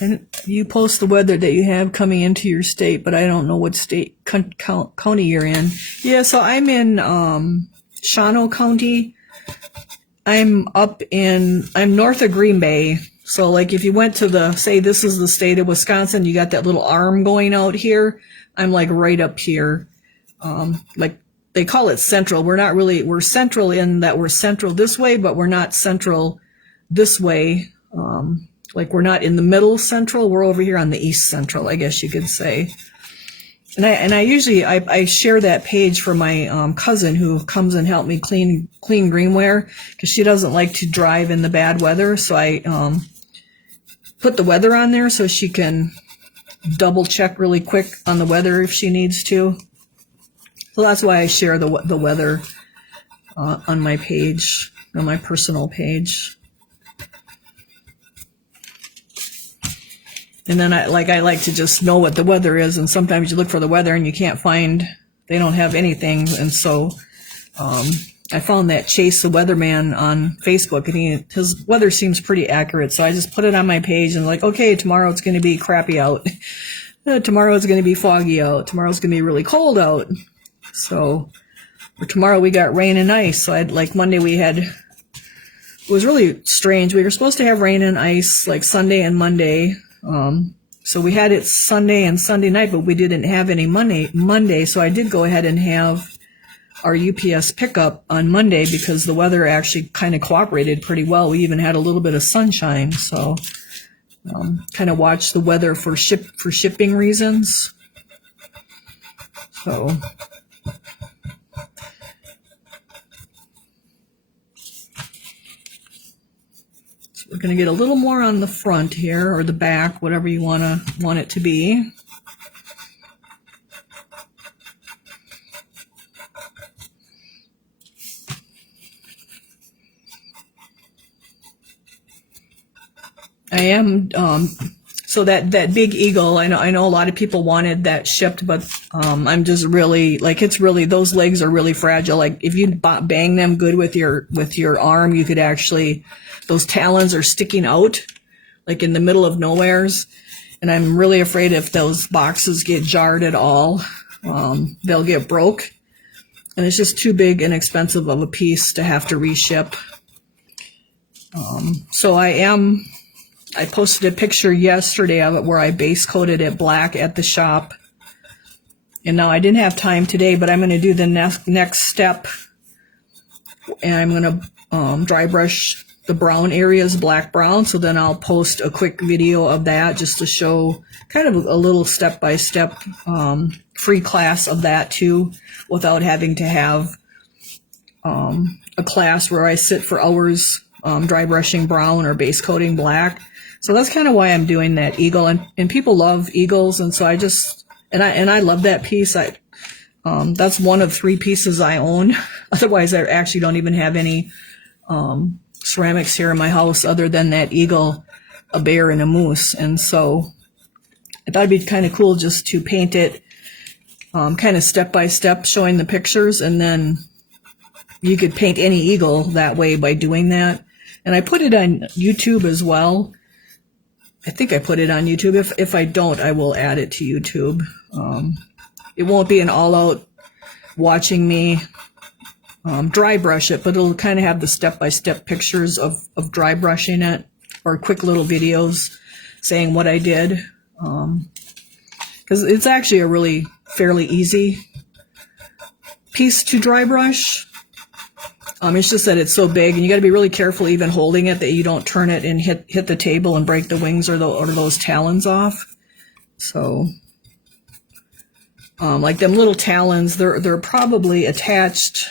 And you post the weather that you have coming into your state, but I don't know what state, county you're in. Yeah, so I'm in Shawano County. I'm north of Green Bay. So like if you went to say this is the state of Wisconsin, you got that little arm going out here. I'm like right up here. like they call it central. We're not really, we're central in that we're central this way, but we're not central this way. Like we're not in the middle central. We're over here on the east central, I guess you could say. And I usually, I share that page for my cousin who comes and help me clean greenware, because she doesn't like to drive in the bad weather. So I put the weather on there so she can double check really quick on the weather if she needs to. So that's why I share the weather on my page, on my personal page. And then I like to just know what the weather is, and sometimes you look for the weather and you can't find, they don't have anything. And so I found that Chase the Weatherman on Facebook, and his weather seems pretty accurate. So I just put it on my page and like, okay, tomorrow it's going to be crappy out. Tomorrow it's going to be foggy out. Tomorrow's going to be really cold out. So for tomorrow we got rain and ice. So like Monday it was really strange. We were supposed to have rain and ice like Sunday and Monday. So we had it Sunday and Sunday night, but we didn't have any Monday. So I did go ahead and have our UPS pickup on Monday because the weather actually kind of cooperated pretty well. We even had a little bit of sunshine. So, kind of watch the weather for shipping reasons. So we're going to get a little more on the front here, or the back, whatever you want it to be. I am, so that big eagle, I know a lot of people wanted that shipped, but I'm just really, like, it's really, those legs are really fragile. Like if you bang them good with your arm, you could actually, those talons are sticking out like in the middle of nowheres. And I'm really afraid if those boxes get jarred at all, they'll get broke. And it's just too big and expensive of a piece to have to reship. So I posted a picture yesterday of it where I base coated it black at the shop. And now I didn't have time today, but I'm going to do the next step. And I'm going to dry brush the brown areas black brown. So then I'll post a quick video of that just to show kind of a little step-by-step free class of that too, without having to have a class where I sit for hours dry brushing brown or base coating black. So that's kind of why I'm doing that eagle, and people love eagles, and so I just, and I love that piece. That's one of 3 pieces I own. Otherwise, I actually don't even have any ceramics here in my house other than that eagle, a bear, and a moose. And so I thought it'd be kind of cool just to paint it kind of step by step, showing the pictures, and then you could paint any eagle that way by doing that. And I put it on YouTube as well. I think I put it on YouTube. If I don't, I will add it to YouTube. It won't be an all-out watching me dry brush it, but it'll kind of have the step-by-step pictures of dry brushing it, or quick little videos saying what I did. Because it's actually a really fairly easy piece to dry brush. It's just that it's so big, and you got to be really careful even holding it that you don't turn it and hit the table and break the wings or those talons off. So, like them little talons, they're probably attached.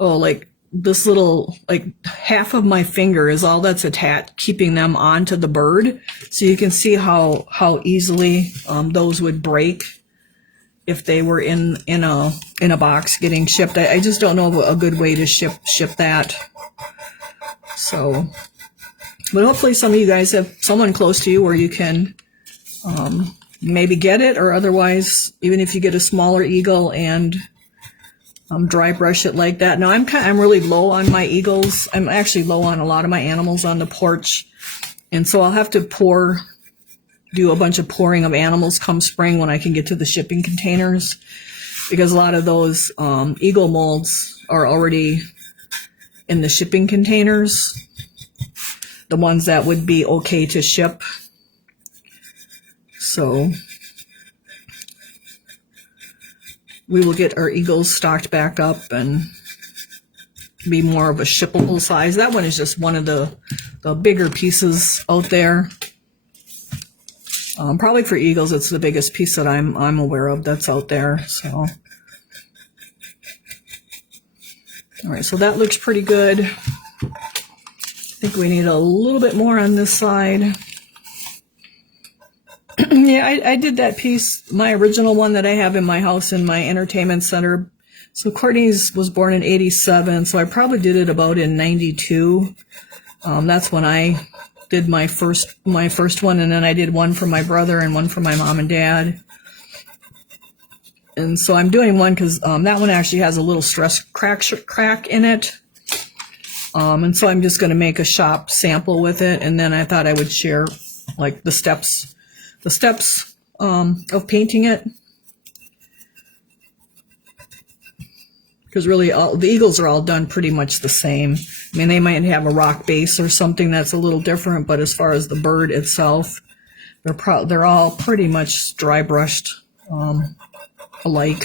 Oh, like this little, like half of my finger is all that's attached, keeping them onto the bird. So you can see how easily those would break if they were in a box getting shipped. I just don't know a good way to ship that. So, but hopefully some of you guys have someone close to you where you can maybe get it, or otherwise, even if you get a smaller eagle and dry brush it like that. Now I'm really low on my eagles. I'm actually low on a lot of my animals on the porch, and so I'll have to do a bunch of pouring of animals come spring when I can get to the shipping containers, because a lot of those eagle molds are already in the shipping containers, the ones that would be okay to ship. So we will get our eagles stocked back up and be more of a shippable size. That one is just one of the bigger pieces out there. Probably for eagles, it's the biggest piece that I'm aware of that's out there. So, all right, so that looks pretty good. I think we need a little bit more on this side. Yeah, I did that piece, my original one that I have in my house in my entertainment center. So Courtney's was born in 87, so I probably did it about in 92. That's when I did my first one, and then I did one for my brother and one for my mom and dad. And so I'm doing one because that one actually has a little stress crack in it. And so I'm just going to make a shop sample with it, and then I thought I would share like the steps of painting it. Because really, the eagles are all done pretty much the same. I mean, they might have a rock base or something that's a little different, but as far as the bird itself, they're all pretty much dry brushed alike.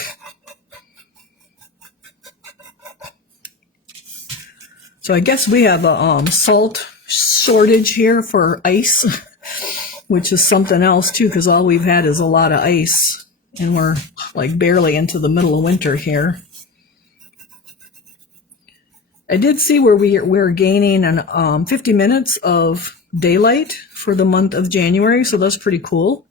So I guess we have a salt shortage here for ice, which is something else too, because all we've had is a lot of ice, and we're like barely into the middle of winter here. I did see where we're gaining 50 minutes of daylight for the month of January, so that's pretty cool.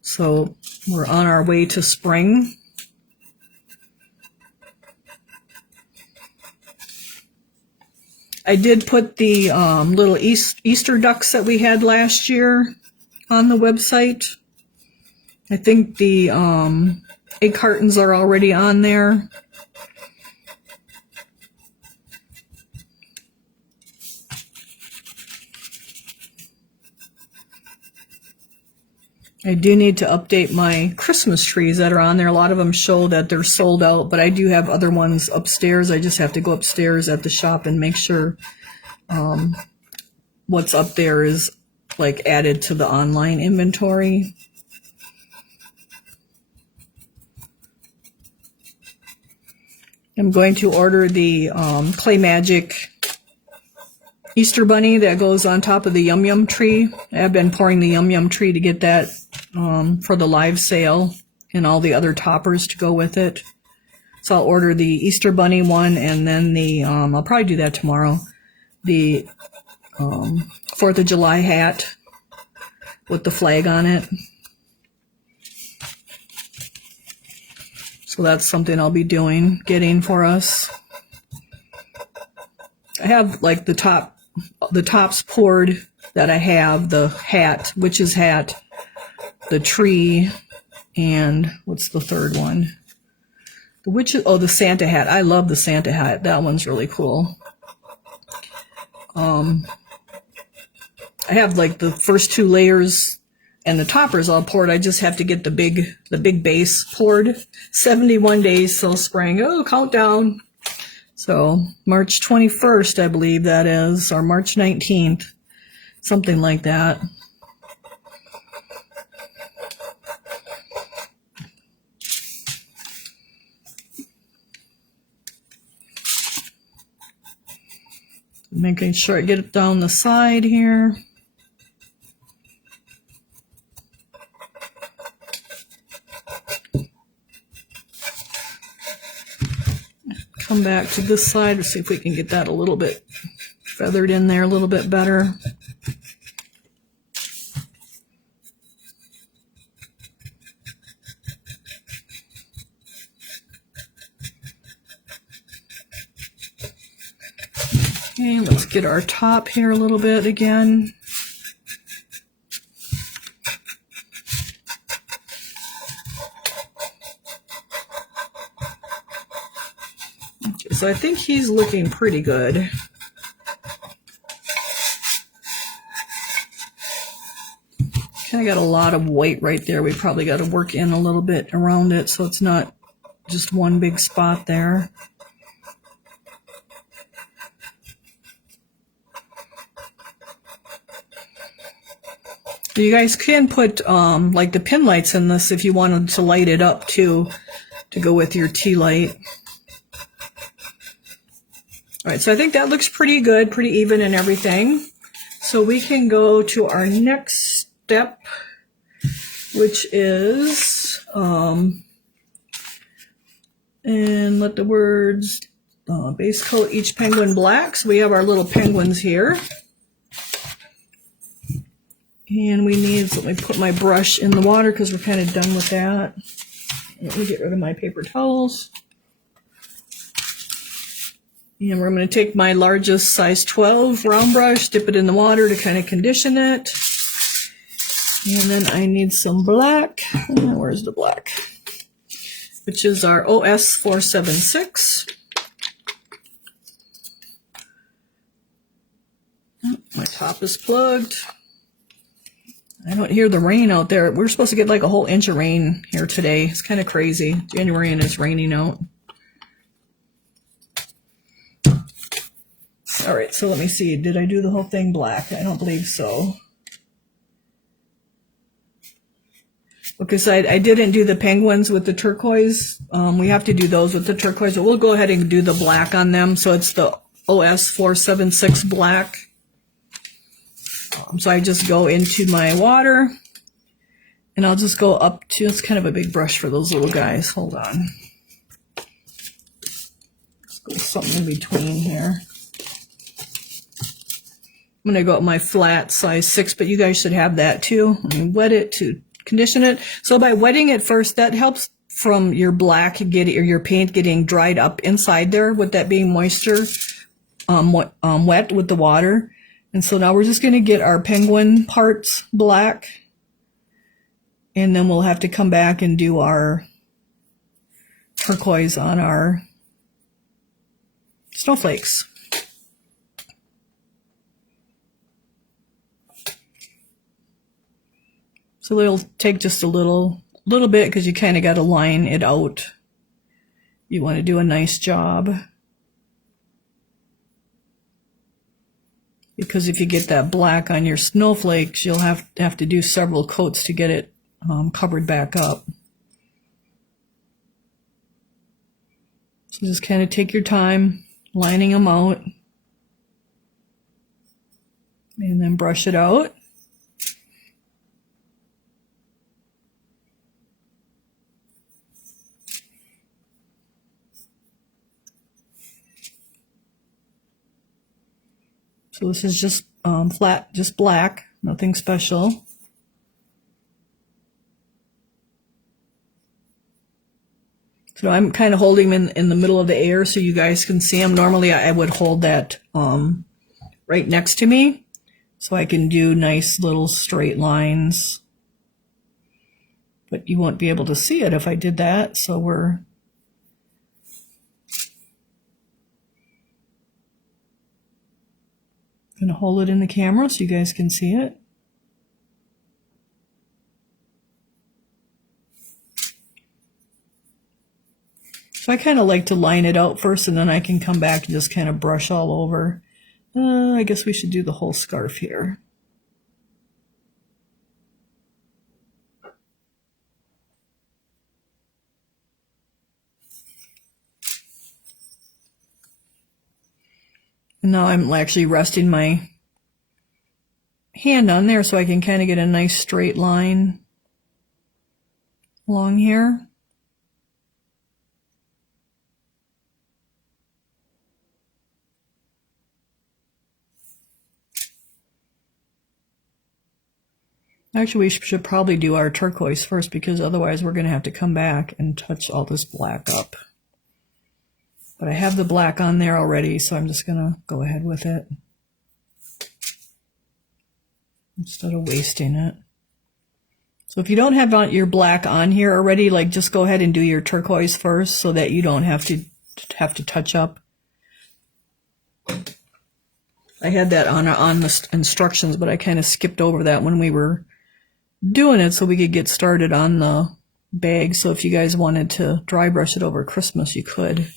So we're on our way to spring. I did put the little Easter ducks that we had last year on the website. I think the egg cartons are already on there. I do need to update my Christmas trees that are on there. A lot of them show that they're sold out, but I do have other ones upstairs. I just have to go upstairs at the shop and make sure what's up there is like added to the online inventory. I'm going to order the Clay Magic Easter bunny that goes on top of the Yum Yum tree. I've been pouring the Yum Yum tree to get that for the live sale and all the other toppers to go with it. So I'll order the Easter bunny one, and then the I'll probably do that tomorrow. The 4th of July hat with the flag on it. So that's something I'll be getting for us. I have like the tops poured that I have, the hat, witch's hat, the tree, and what's the third one? The Santa hat. I love the Santa hat. That one's really cool. I have like the first 2 layers and the toppers all poured. I just have to get the big base poured. 71 days till spring. Oh, countdown. So March 21st, I believe that is, or March 19th, something like that. Making sure I get it down the side here. Come back to this side to see if we can get that a little bit feathered in there a little bit better. Okay, let's get our top here a little bit again. Okay, so I think he's looking pretty good. Kind of got a lot of white right there. We probably got to work in a little bit around it so it's not just one big spot there. You guys can put like the pin lights in this if you wanted to light it up too. to go with your tea light. All right, so I think that looks pretty good, pretty even and everything. So we can go to our next step, which is, and let the words, base coat each penguin black. So we have our little penguins here. And we need, so let me put my brush in the water because we're kind of done with that. Let me get rid of my paper towels. And we're going to take my largest size 12 round brush, dip it in the water to kind of condition it. And then I need some black. Where's the black? Which is our OS 476. My top is plugged. I don't hear the rain out there. We're supposed to get like a whole inch of rain here today. It's kind of crazy. January and it's raining out. All right, so let me see. Did I do the whole thing black? I don't believe so. Because I didn't do the penguins with the turquoise. We have to do those with the turquoise, but we'll go ahead and do the black on them. So it's the OS 476 black. So I just go into my water, and I'll just go up to, it's kind of a big brush for those little guys. Hold on. Let's go something in between here. I'm going to go with my flat size 6, but you guys should have that too. Let me wet it to condition it. So by wetting it first, that helps from your black getting, or your paint getting dried up inside there with that being moisture, wet with the water. And so now we're just going to get our penguin parts black, and then we'll have to come back and do our turquoise on our snowflakes. So it'll take just a little bit because you kind of got to line it out. You want to do a nice job. Because if you get that black on your snowflakes, you'll have to do several coats to get it covered back up. So just kind of take your time lining them out. And then brush it out. So this is just flat, just black, nothing special. So I'm kind of holding them in the middle of the air so you guys can see them. Normally I would hold that right next to me so I can do nice little straight lines. But you won't be able to see it if I did that, so we're going to hold it in the camera so you guys can see it. So I kind of like to line it out first, and then I can come back and just kind of brush all over. I guess we should do the whole scarf here. And now I'm actually resting my hand on there so I can kind of get a nice straight line along here. Actually, we should probably do our turquoise first because otherwise we're going to have to come back and touch all this black up. But I have the black on there already, so I'm just going to go ahead with it instead of wasting it. So if you don't have your black on here already, like just go ahead and do your turquoise first so that you don't have to touch up. I had that on the instructions, but I kind of skipped over that when we were doing it so we could get started on the bag. So if you guys wanted to dry brush it over Christmas, you could.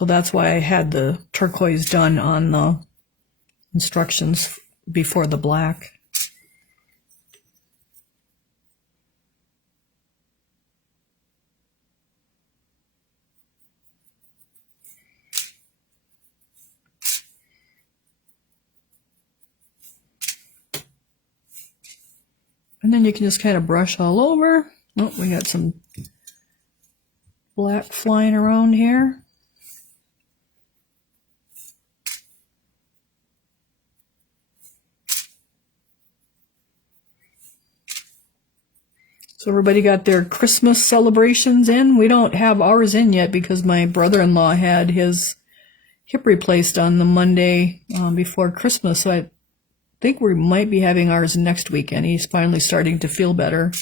So that's why I had the turquoise done on the instructions before the black. And then you can just kind of brush all over. Oh, we got some black flying around here. So everybody got their Christmas celebrations in. We don't have ours in yet because my brother-in-law had his hip replaced on the Monday before Christmas. So I think we might be having ours next weekend. He's finally starting to feel better.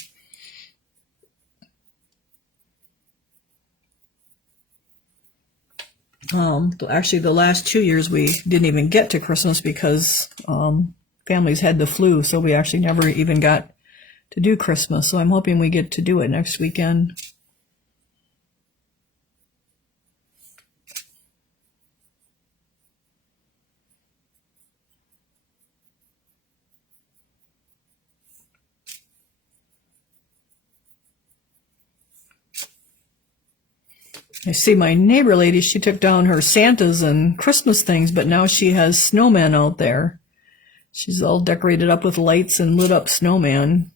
Actually, the last 2 years we didn't even get to Christmas because families had the flu, so we actually never even got to do Christmas. So I'm hoping we get to do it next weekend. I see my neighbor lady, she took down her Santas and Christmas things, but now she has snowmen out there. She's all decorated up with lights and lit up snowmen.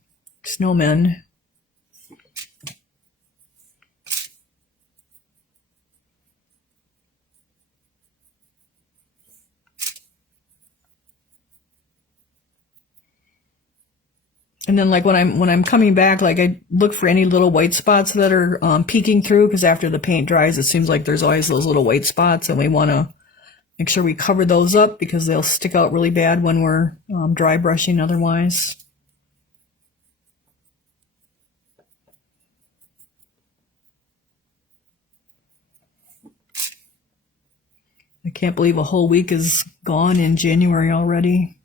And then like when I'm coming back, like I look for any little white spots that are peeking through, because after the paint dries, it seems like there's always those little white spots, and we want to make sure we cover those up because they'll stick out really bad when we're dry brushing otherwise. I can't believe a whole week is gone in January already.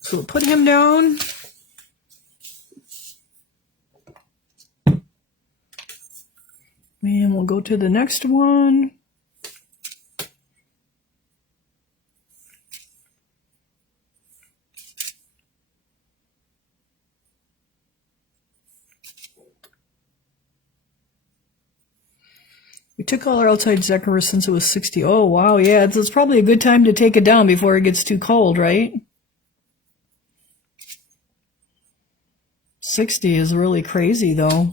So we'll put him down. And we'll go to the next one. We took all our outside decorators since it was 60. Oh, wow, yeah, it's probably a good time to take it down before it gets too cold, right? 60 is really crazy, though.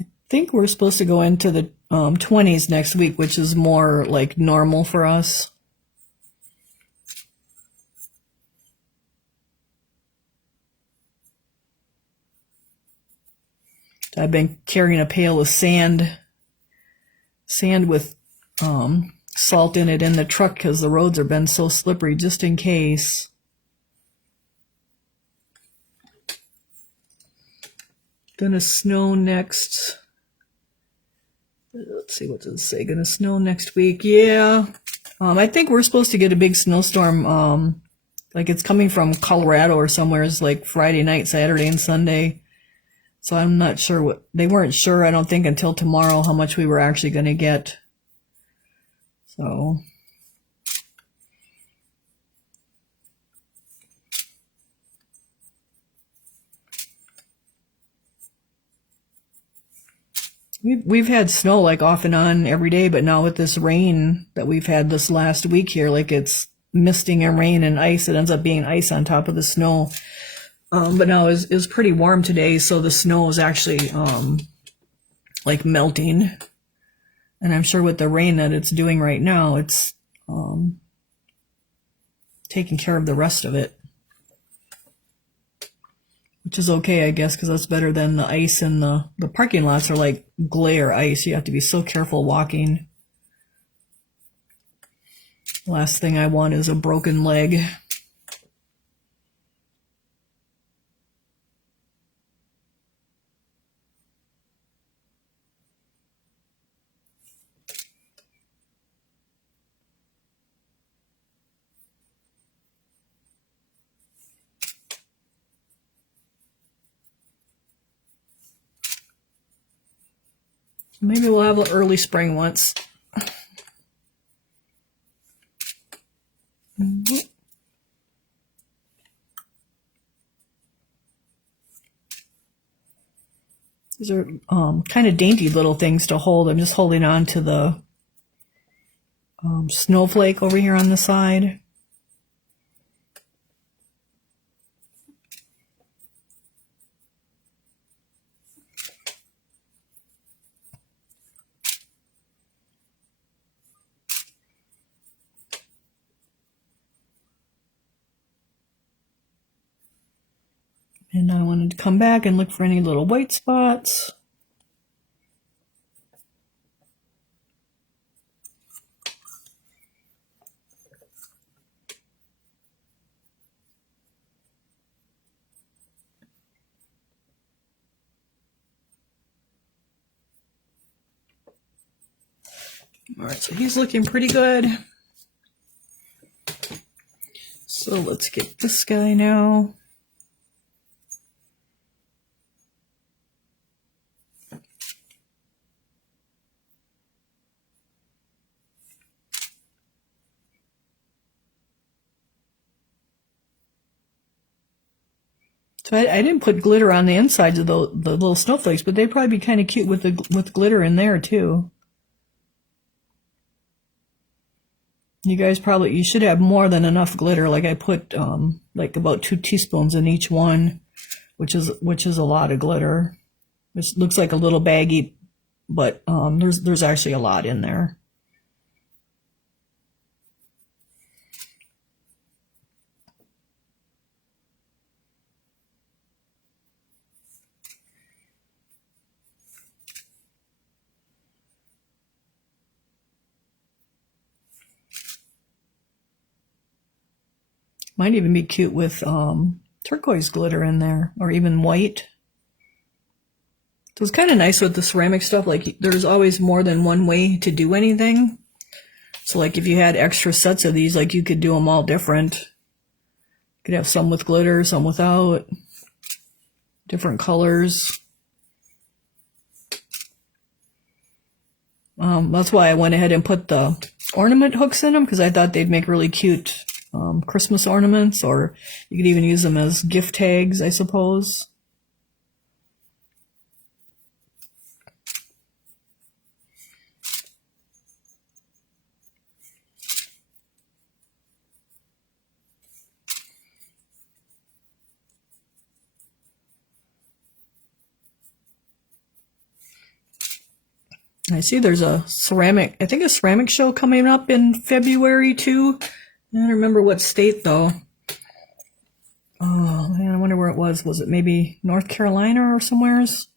I think we're supposed to go into the 20s next week, which is more like normal for us. I've been carrying a pail of sand with salt in it in the truck because the roads have been so slippery, just in case. Gonna snow next. Let's see, what does it say? Gonna snow next week. Yeah. I think we're supposed to get a big snowstorm. Like it's coming from Colorado or somewhere. It's like Friday night, Saturday, and Sunday. So I'm not sure what, they weren't sure, I don't think, until tomorrow how much we were actually going to get. So we've had snow like off and on every day, but now with this rain that we've had this last week here, like it's misting and rain and ice, it ends up being ice on top of the snow. But now it was pretty warm today, so the snow is actually like melting. And I'm sure with the rain that it's doing right now, it's taking care of the rest of it. Which is okay, I guess, because that's better than the ice in the parking lots are like glare ice. You have to be so careful walking. Last thing I want is a broken leg. Maybe we'll have an early spring once. These are kind of dainty little things to hold. I'm just holding on to the snowflake over here on the side. And I wanted to come back and look for any little white spots. All right, so he's looking pretty good. So let's get this guy now. So I didn't put glitter on the insides of the little snowflakes, but they'd probably be kind of cute with glitter in there too. You guys you should have more than enough glitter. Like I put like about 2 teaspoons in each one, which is a lot of glitter. Which looks like a little baggie, but there's actually a lot in there. Might even be cute with turquoise glitter in there, or even white. So it's kind of nice with the ceramic stuff, like there's always more than one way to do anything. So like if you had extra sets of these, like you could do them all different. You could have some with glitter, some without, different colors. That's why I went ahead and put the ornament hooks in them, because I thought they'd make really cute Christmas ornaments, or you could even use them as gift tags, I suppose. I see there's a ceramic show coming up in February too. I don't remember what state though. Oh man, I wonder where it was. Was it maybe North Carolina or somewheres?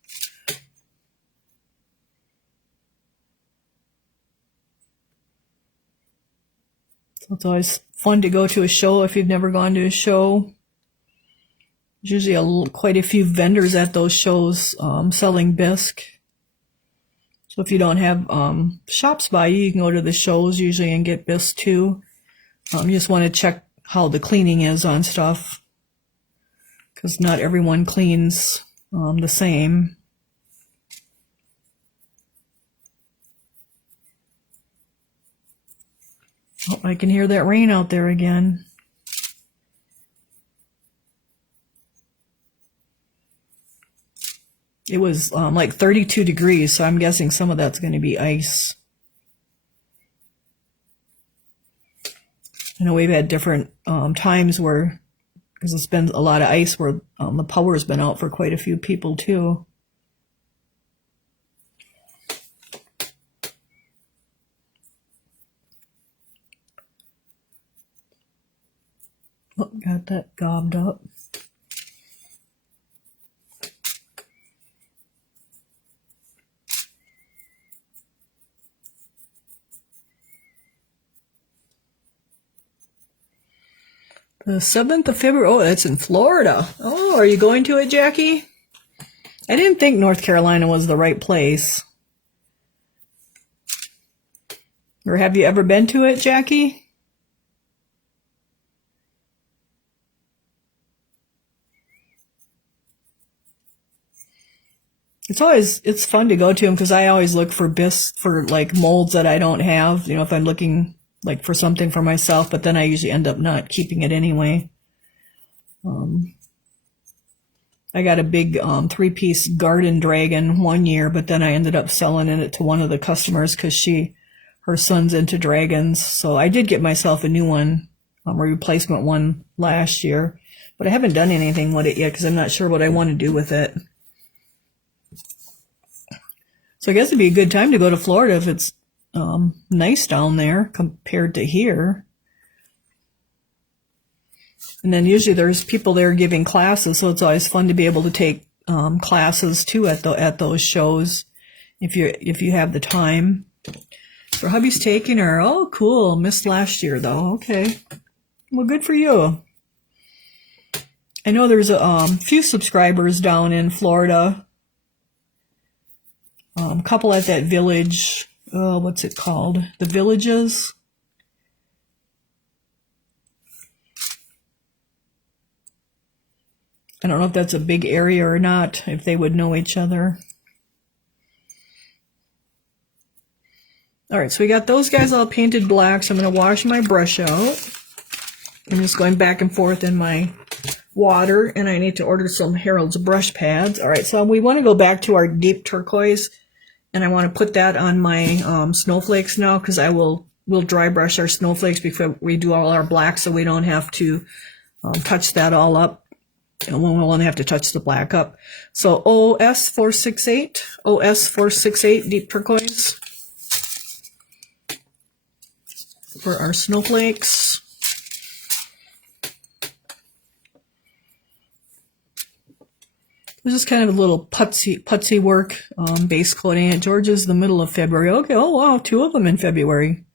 So it's always fun to go to a show if you've never gone to a show. There's usually quite a few vendors at those shows selling bisque. So if you don't have shops by you, you can go to the shows usually and get bisque too. You just want to check how the cleaning is on stuff, because not everyone cleans the same. Oh, I can hear that rain out there again. It was like 32 degrees, so I'm guessing some of that's going to be ice. I know we've had different times where, because it's been a lot of ice, where the power's been out for quite a few people too. Oh, got that gobbed up. The 7th of February. Oh, that's in Florida. Oh, are you going to it, Jackie? I didn't think North Carolina was the right place. Or have you ever been to it, Jackie? It's fun to go to them because I always look for for like molds that I don't have, you know, if I'm looking like for something for myself, but then I usually end up not keeping it anyway. I got a big 3-piece garden dragon one year, but then I ended up selling it to one of the customers because her son's into dragons. So I did get myself a new one, a replacement one last year, but I haven't done anything with it yet because I'm not sure what I want to do with it. So I guess it'd be a good time to go to Florida if it's nice down there compared to here. And then usually there's people there giving classes, so it's always fun to be able to take classes too at those shows if you have the time. So hubby's taking her. Oh, cool. Missed last year though. Okay. Well, good for you. I know there's a few subscribers down in Florida. A couple at that village. What's it called? The Villages. I don't know if that's a big area or not, if they would know each other. All right, so we got those guys all painted black, so I'm going to wash my brush out. I'm just going back and forth in my water, and I need to order some Harold's brush pads. All right, so we want to go back to our deep turquoise, and I want to put that on my snowflakes now because we'll dry brush our snowflakes before we do all our black, so we don't have to touch that all up. And we'll only have to touch the black up. So OS468 deep turquoise for our snowflakes. This is kind of a little putsy work, base coating. Georgia's the middle of February. Okay, oh wow, 2 of them in February.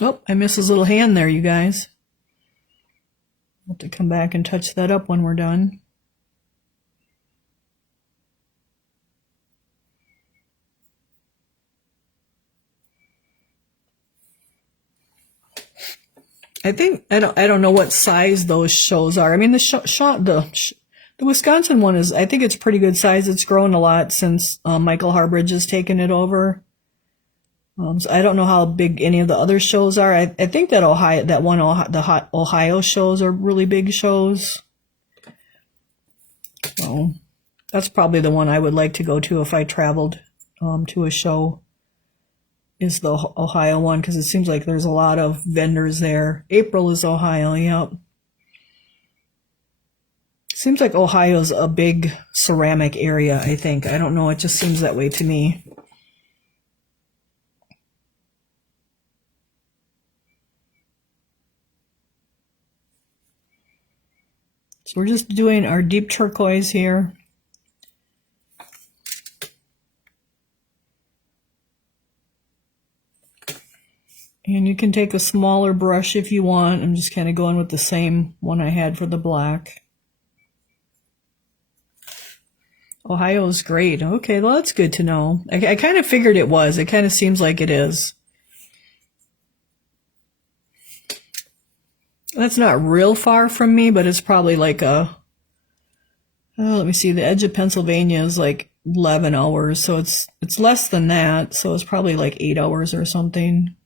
Oh, I missed his little hand there, you guys. I'll have to come back and touch that up when we're done. I don't know what size those shows are. I mean, the Wisconsin one is, I think it's pretty good size. It's grown a lot since Michael Harbridge has taken it over. So I don't know how big any of the other shows are. I think that the Ohio shows are really big shows. So that's probably the one I would like to go to if I traveled to a show, is the Ohio one, because it seems like there's a lot of vendors there. April is Ohio, yep. Seems like Ohio's a big ceramic area, I think. I don't know, it just seems that way to me. So we're just doing our deep turquoise here. And you can take a smaller brush if you want. I'm just kind of going with the same one I had for the black. Ohio's great. Okay, well, that's good to know. I kind of figured it was. It kind of seems like it is. That's not real far from me, but it's probably like let me see, the edge of Pennsylvania is like 11 hours, so it's less than that, so it's probably like 8 hours or something.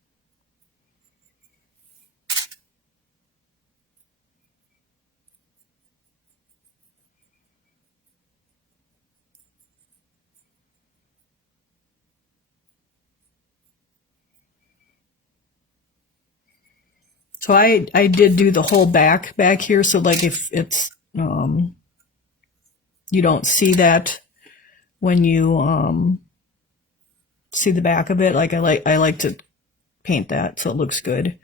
So I did do the whole back here, so like if it's you don't see that when you see the back of it. Like I like to paint that so it looks good.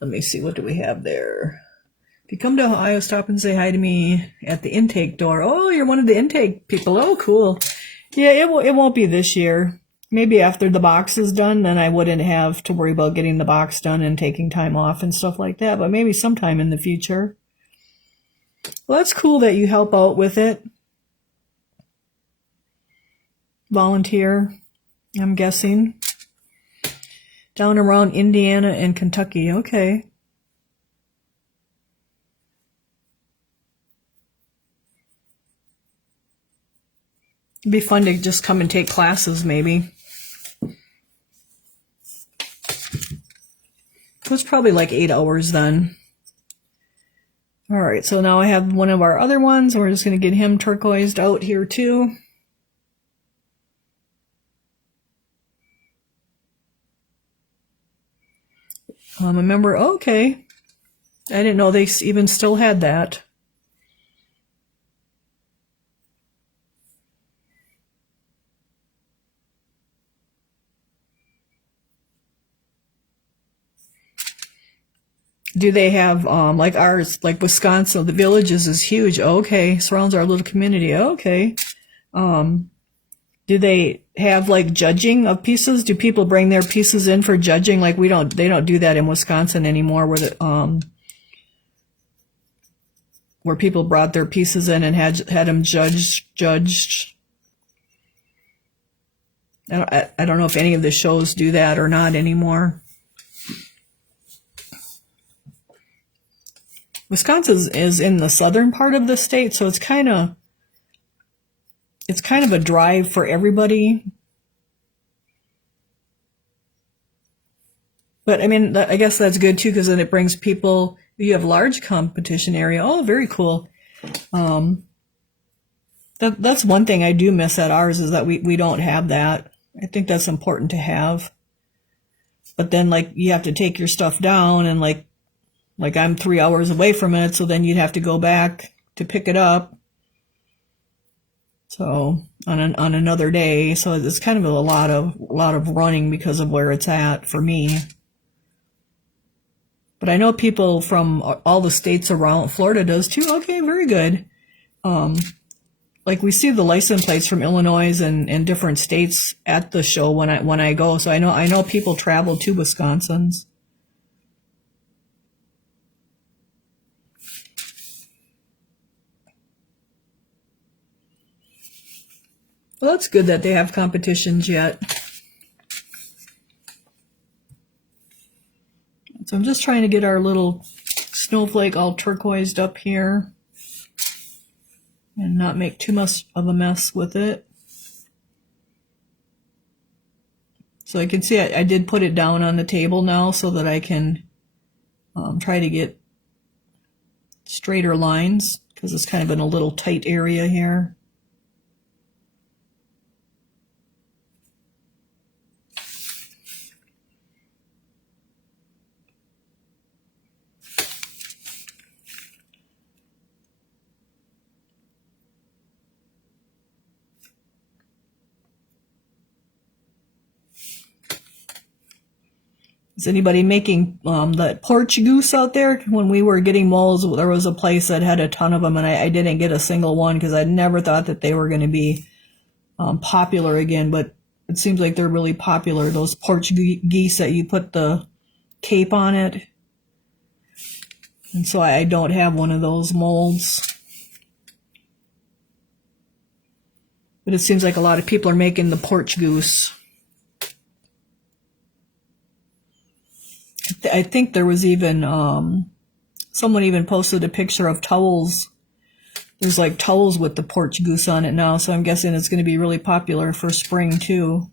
Let me see, what do we have there? If you come to Ohio, stop and say hi to me at the intake door. Oh, you're one of the intake people. Oh, cool. Yeah, it won't be this year. Maybe after the box is done, then I wouldn't have to worry about getting the box done and taking time off and stuff like that, but maybe sometime in the future. Well, that's cool that you help out with it. Volunteer, I'm guessing. Down around Indiana and Kentucky, okay. It'd be fun to just come and take classes, maybe. It was probably like 8 hours then. All right, so now I have one of our other ones. We're just going to get him turquoised out here too. Remember, okay. I didn't know they even still had that. Do they have, like ours, like Wisconsin, the Villages is huge. Okay, surrounds our little community. Okay. Do they have like judging of pieces? Do people bring their pieces in for judging? Like they don't do that in Wisconsin anymore, where people brought their pieces in and had them judged. I don't know if any of the shows do that or not anymore. Wisconsin is in the southern part of the state, so it's kind of a drive for everybody. But I mean, I guess that's good too, because then it brings people. You have large competition area. Oh, very cool. That's one thing I do miss at ours, is that we don't have that. I think that's important to have. But then, like, you have to take your stuff down, and like I'm 3 hours away from it, so then you'd have to go back to pick it up. So on another day, so it's kind of a lot of running because of where it's at for me. But I know people from all the states around. Florida does too. Okay, very good. Like we see the license plates from Illinois and different states at the show when I go. So I know people travel to Wisconsin's. Well, that's good that they have competitions yet. So I'm just trying to get our little snowflake all turquoised up here and not make too much of a mess with it. So I can see I did put it down on the table now so that I can try to get straighter lines, because it's kind of in a little tight area here. Is anybody making the porch goose out there? When we were getting molds, there was a place that had a ton of them, and I didn't get a single one because I never thought that they were going to be popular again. But it seems like they're really popular. Those porch geese that you put the cape on it. And so I don't have one of those molds. But it seems like a lot of people are making the porch goose. I think there was even, someone even posted a picture of towels. There's like towels with the porch goose on it now, so I'm guessing it's going to be really popular for spring too.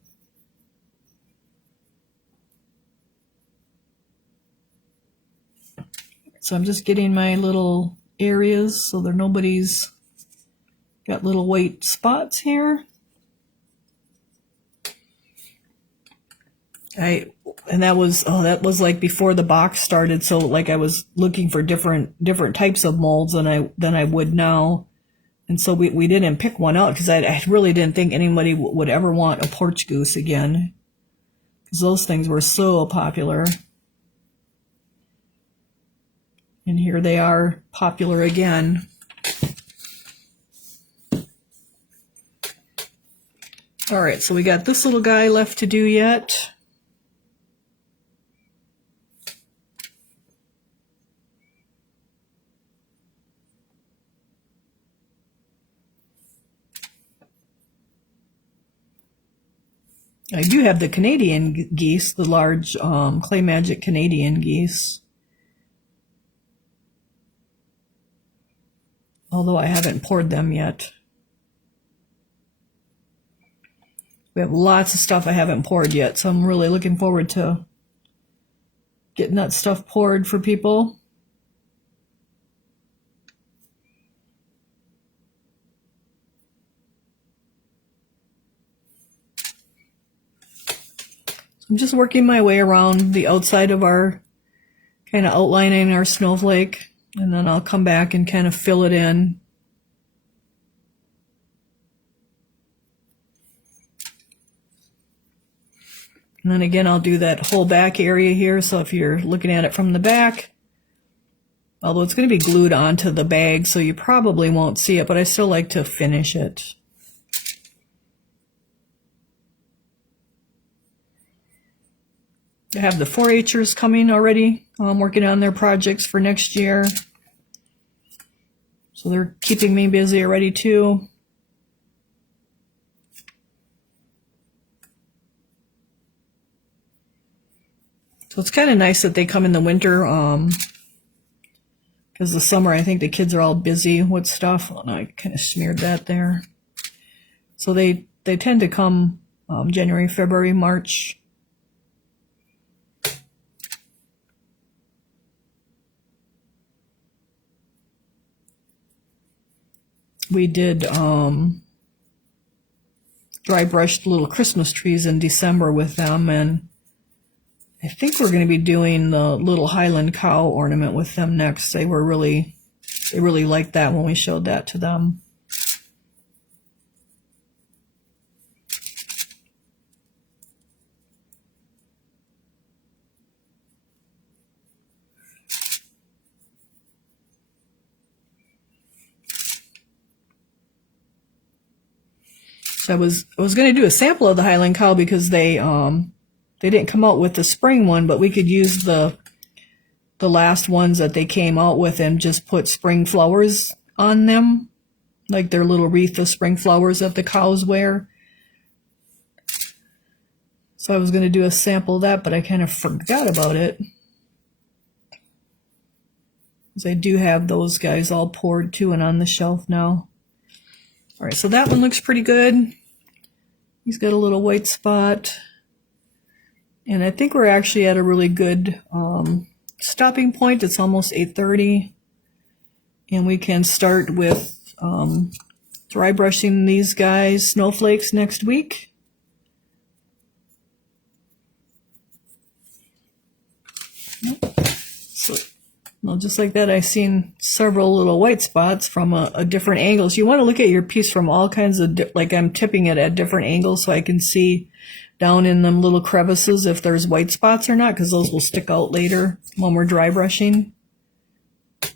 So I'm just getting my little areas so that nobody's got little white spots here. And that was like before the box started, so like I was looking for different types of molds than I would now. And so we didn't pick one out because I really didn't think anybody would ever want a porch goose again, because those things were so popular. And here they are, popular again. All right, so we got this little guy left to do yet. I do have the Canadian geese, the large Clay Magic Canadian geese. Although I haven't poured them yet. We have lots of stuff I haven't poured yet, so I'm really looking forward to getting that stuff poured for people. I'm just working my way around the outside of our, kind of outlining our snowflake, and then I'll come back and kind of fill it in. And then again, I'll do that whole back area here, so if you're looking at it from the back, although it's going to be glued onto the bag, so you probably won't see it, but I still like to finish it. I have the 4-Hers coming already, working on their projects for next year. So they're keeping me busy already too. So it's kind of nice that they come in the winter, because the summer I think the kids are all busy with stuff. Oh, no, I kind of smeared that there. So they tend to come January, February, March. We did dry brushed little Christmas trees in December with them, and I think we're going to be doing the little Highland cow ornament with them next. They really liked that when we showed that to them. So I was going to do a sample of the Highland cow because they didn't come out with the spring one, but we could use the last ones that they came out with and just put spring flowers on them, like their little wreath of spring flowers that the cows wear. So I was going to do a sample of that, but I kind of forgot about it, because I do have those guys all poured too and on the shelf now. All right, so that one looks pretty good. He's got a little white spot. And I think we're actually at a really good stopping point. It's almost 8:30. And we can start with dry brushing these guys, snowflakes, next week. So, well, just like that, I've seen several little white spots from a different angles. You want to look at your piece from all kinds of, like I'm tipping it at different angles so I can see down in them little crevices if there's white spots or not, because those will stick out later when we're dry brushing. All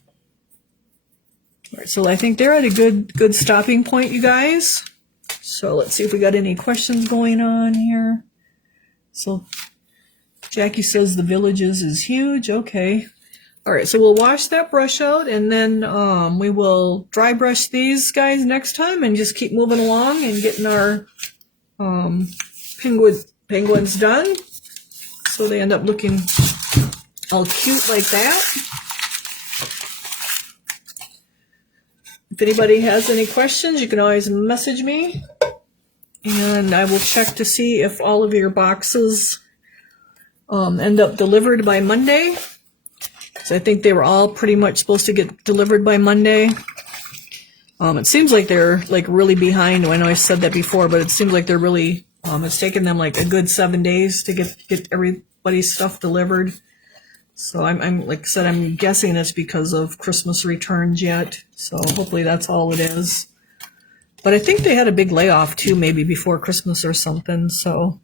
right, so I think they're at a good stopping point, you guys. So let's see if we got any questions going on here. So Jackie says the Villages is huge. Okay. All right, so we'll wash that brush out, and then we will dry brush these guys next time and just keep moving along and getting our penguins done, so they end up looking all cute like that. If anybody has any questions, you can always message me, and I will check to see if all of your boxes end up delivered by Monday. So I think they were all pretty much supposed to get delivered by Monday. It seems like they're like really behind. I know I said that before, but it seems like they're really, it's taken them like a good 7 days to get everybody's stuff delivered. So I'm like I said, I'm guessing it's because of Christmas returns yet. So hopefully that's all it is. But I think they had a big layoff too, maybe before Christmas or something. So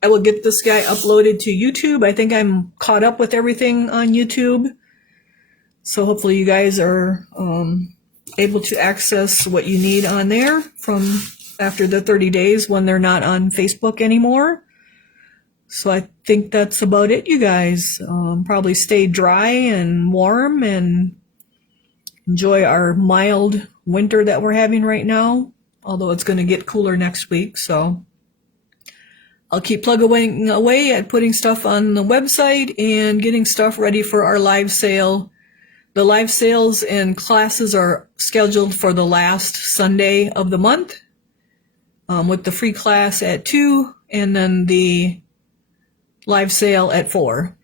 I will get this guy uploaded to YouTube. I think I'm caught up with everything on YouTube. So hopefully you guys are able to access what you need on there from after the 30 days when they're not on Facebook anymore. So I think that's about it, you guys. Probably stay dry and warm and enjoy our mild winter that we're having right now, although it's going to get cooler next week. So I'll keep plugging away at putting stuff on the website and getting stuff ready for our live sale. The live sales and classes are scheduled for the last Sunday of the month. with the free class at 2 and then the live sale at 4.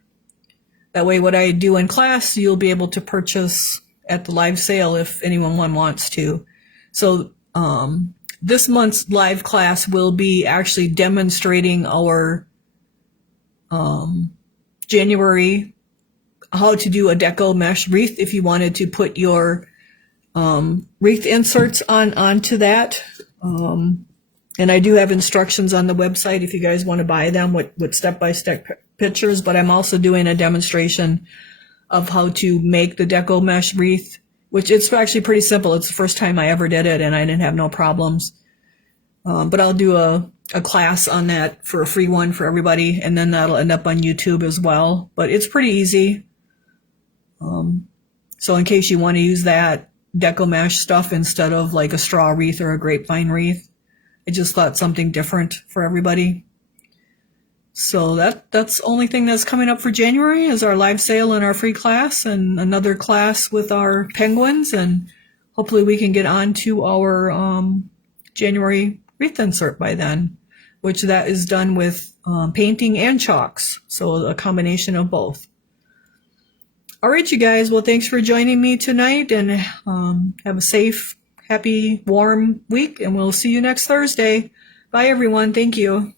That way what I do in class, you'll be able to purchase at the live sale if anyone wants to. So this month's live class will be actually demonstrating our January, how to do a deco mesh wreath if you wanted to put your wreath inserts onto that. And I do have instructions on the website if you guys want to buy them with step-by-step pictures, but I'm also doing a demonstration of how to make the deco mesh wreath, which it's actually pretty simple. It's the first time I ever did it and I didn't have no problems. But I'll do a class on that for a free one for everybody, and then that'll end up on YouTube as well. But it's pretty easy. So in case you want to use that deco mesh stuff instead of like a straw wreath or a grapevine wreath, I just thought something different for everybody. So that's the only thing that's coming up for January is our live sale and our free class and another class with our penguins, and hopefully we can get on to our January wreath insert by then, which that is done with painting and chalks, so a combination of both. All right, you guys, well, thanks for joining me tonight, and have a safe, happy, warm week, and we'll see you next Thursday. Bye, everyone. Thank you.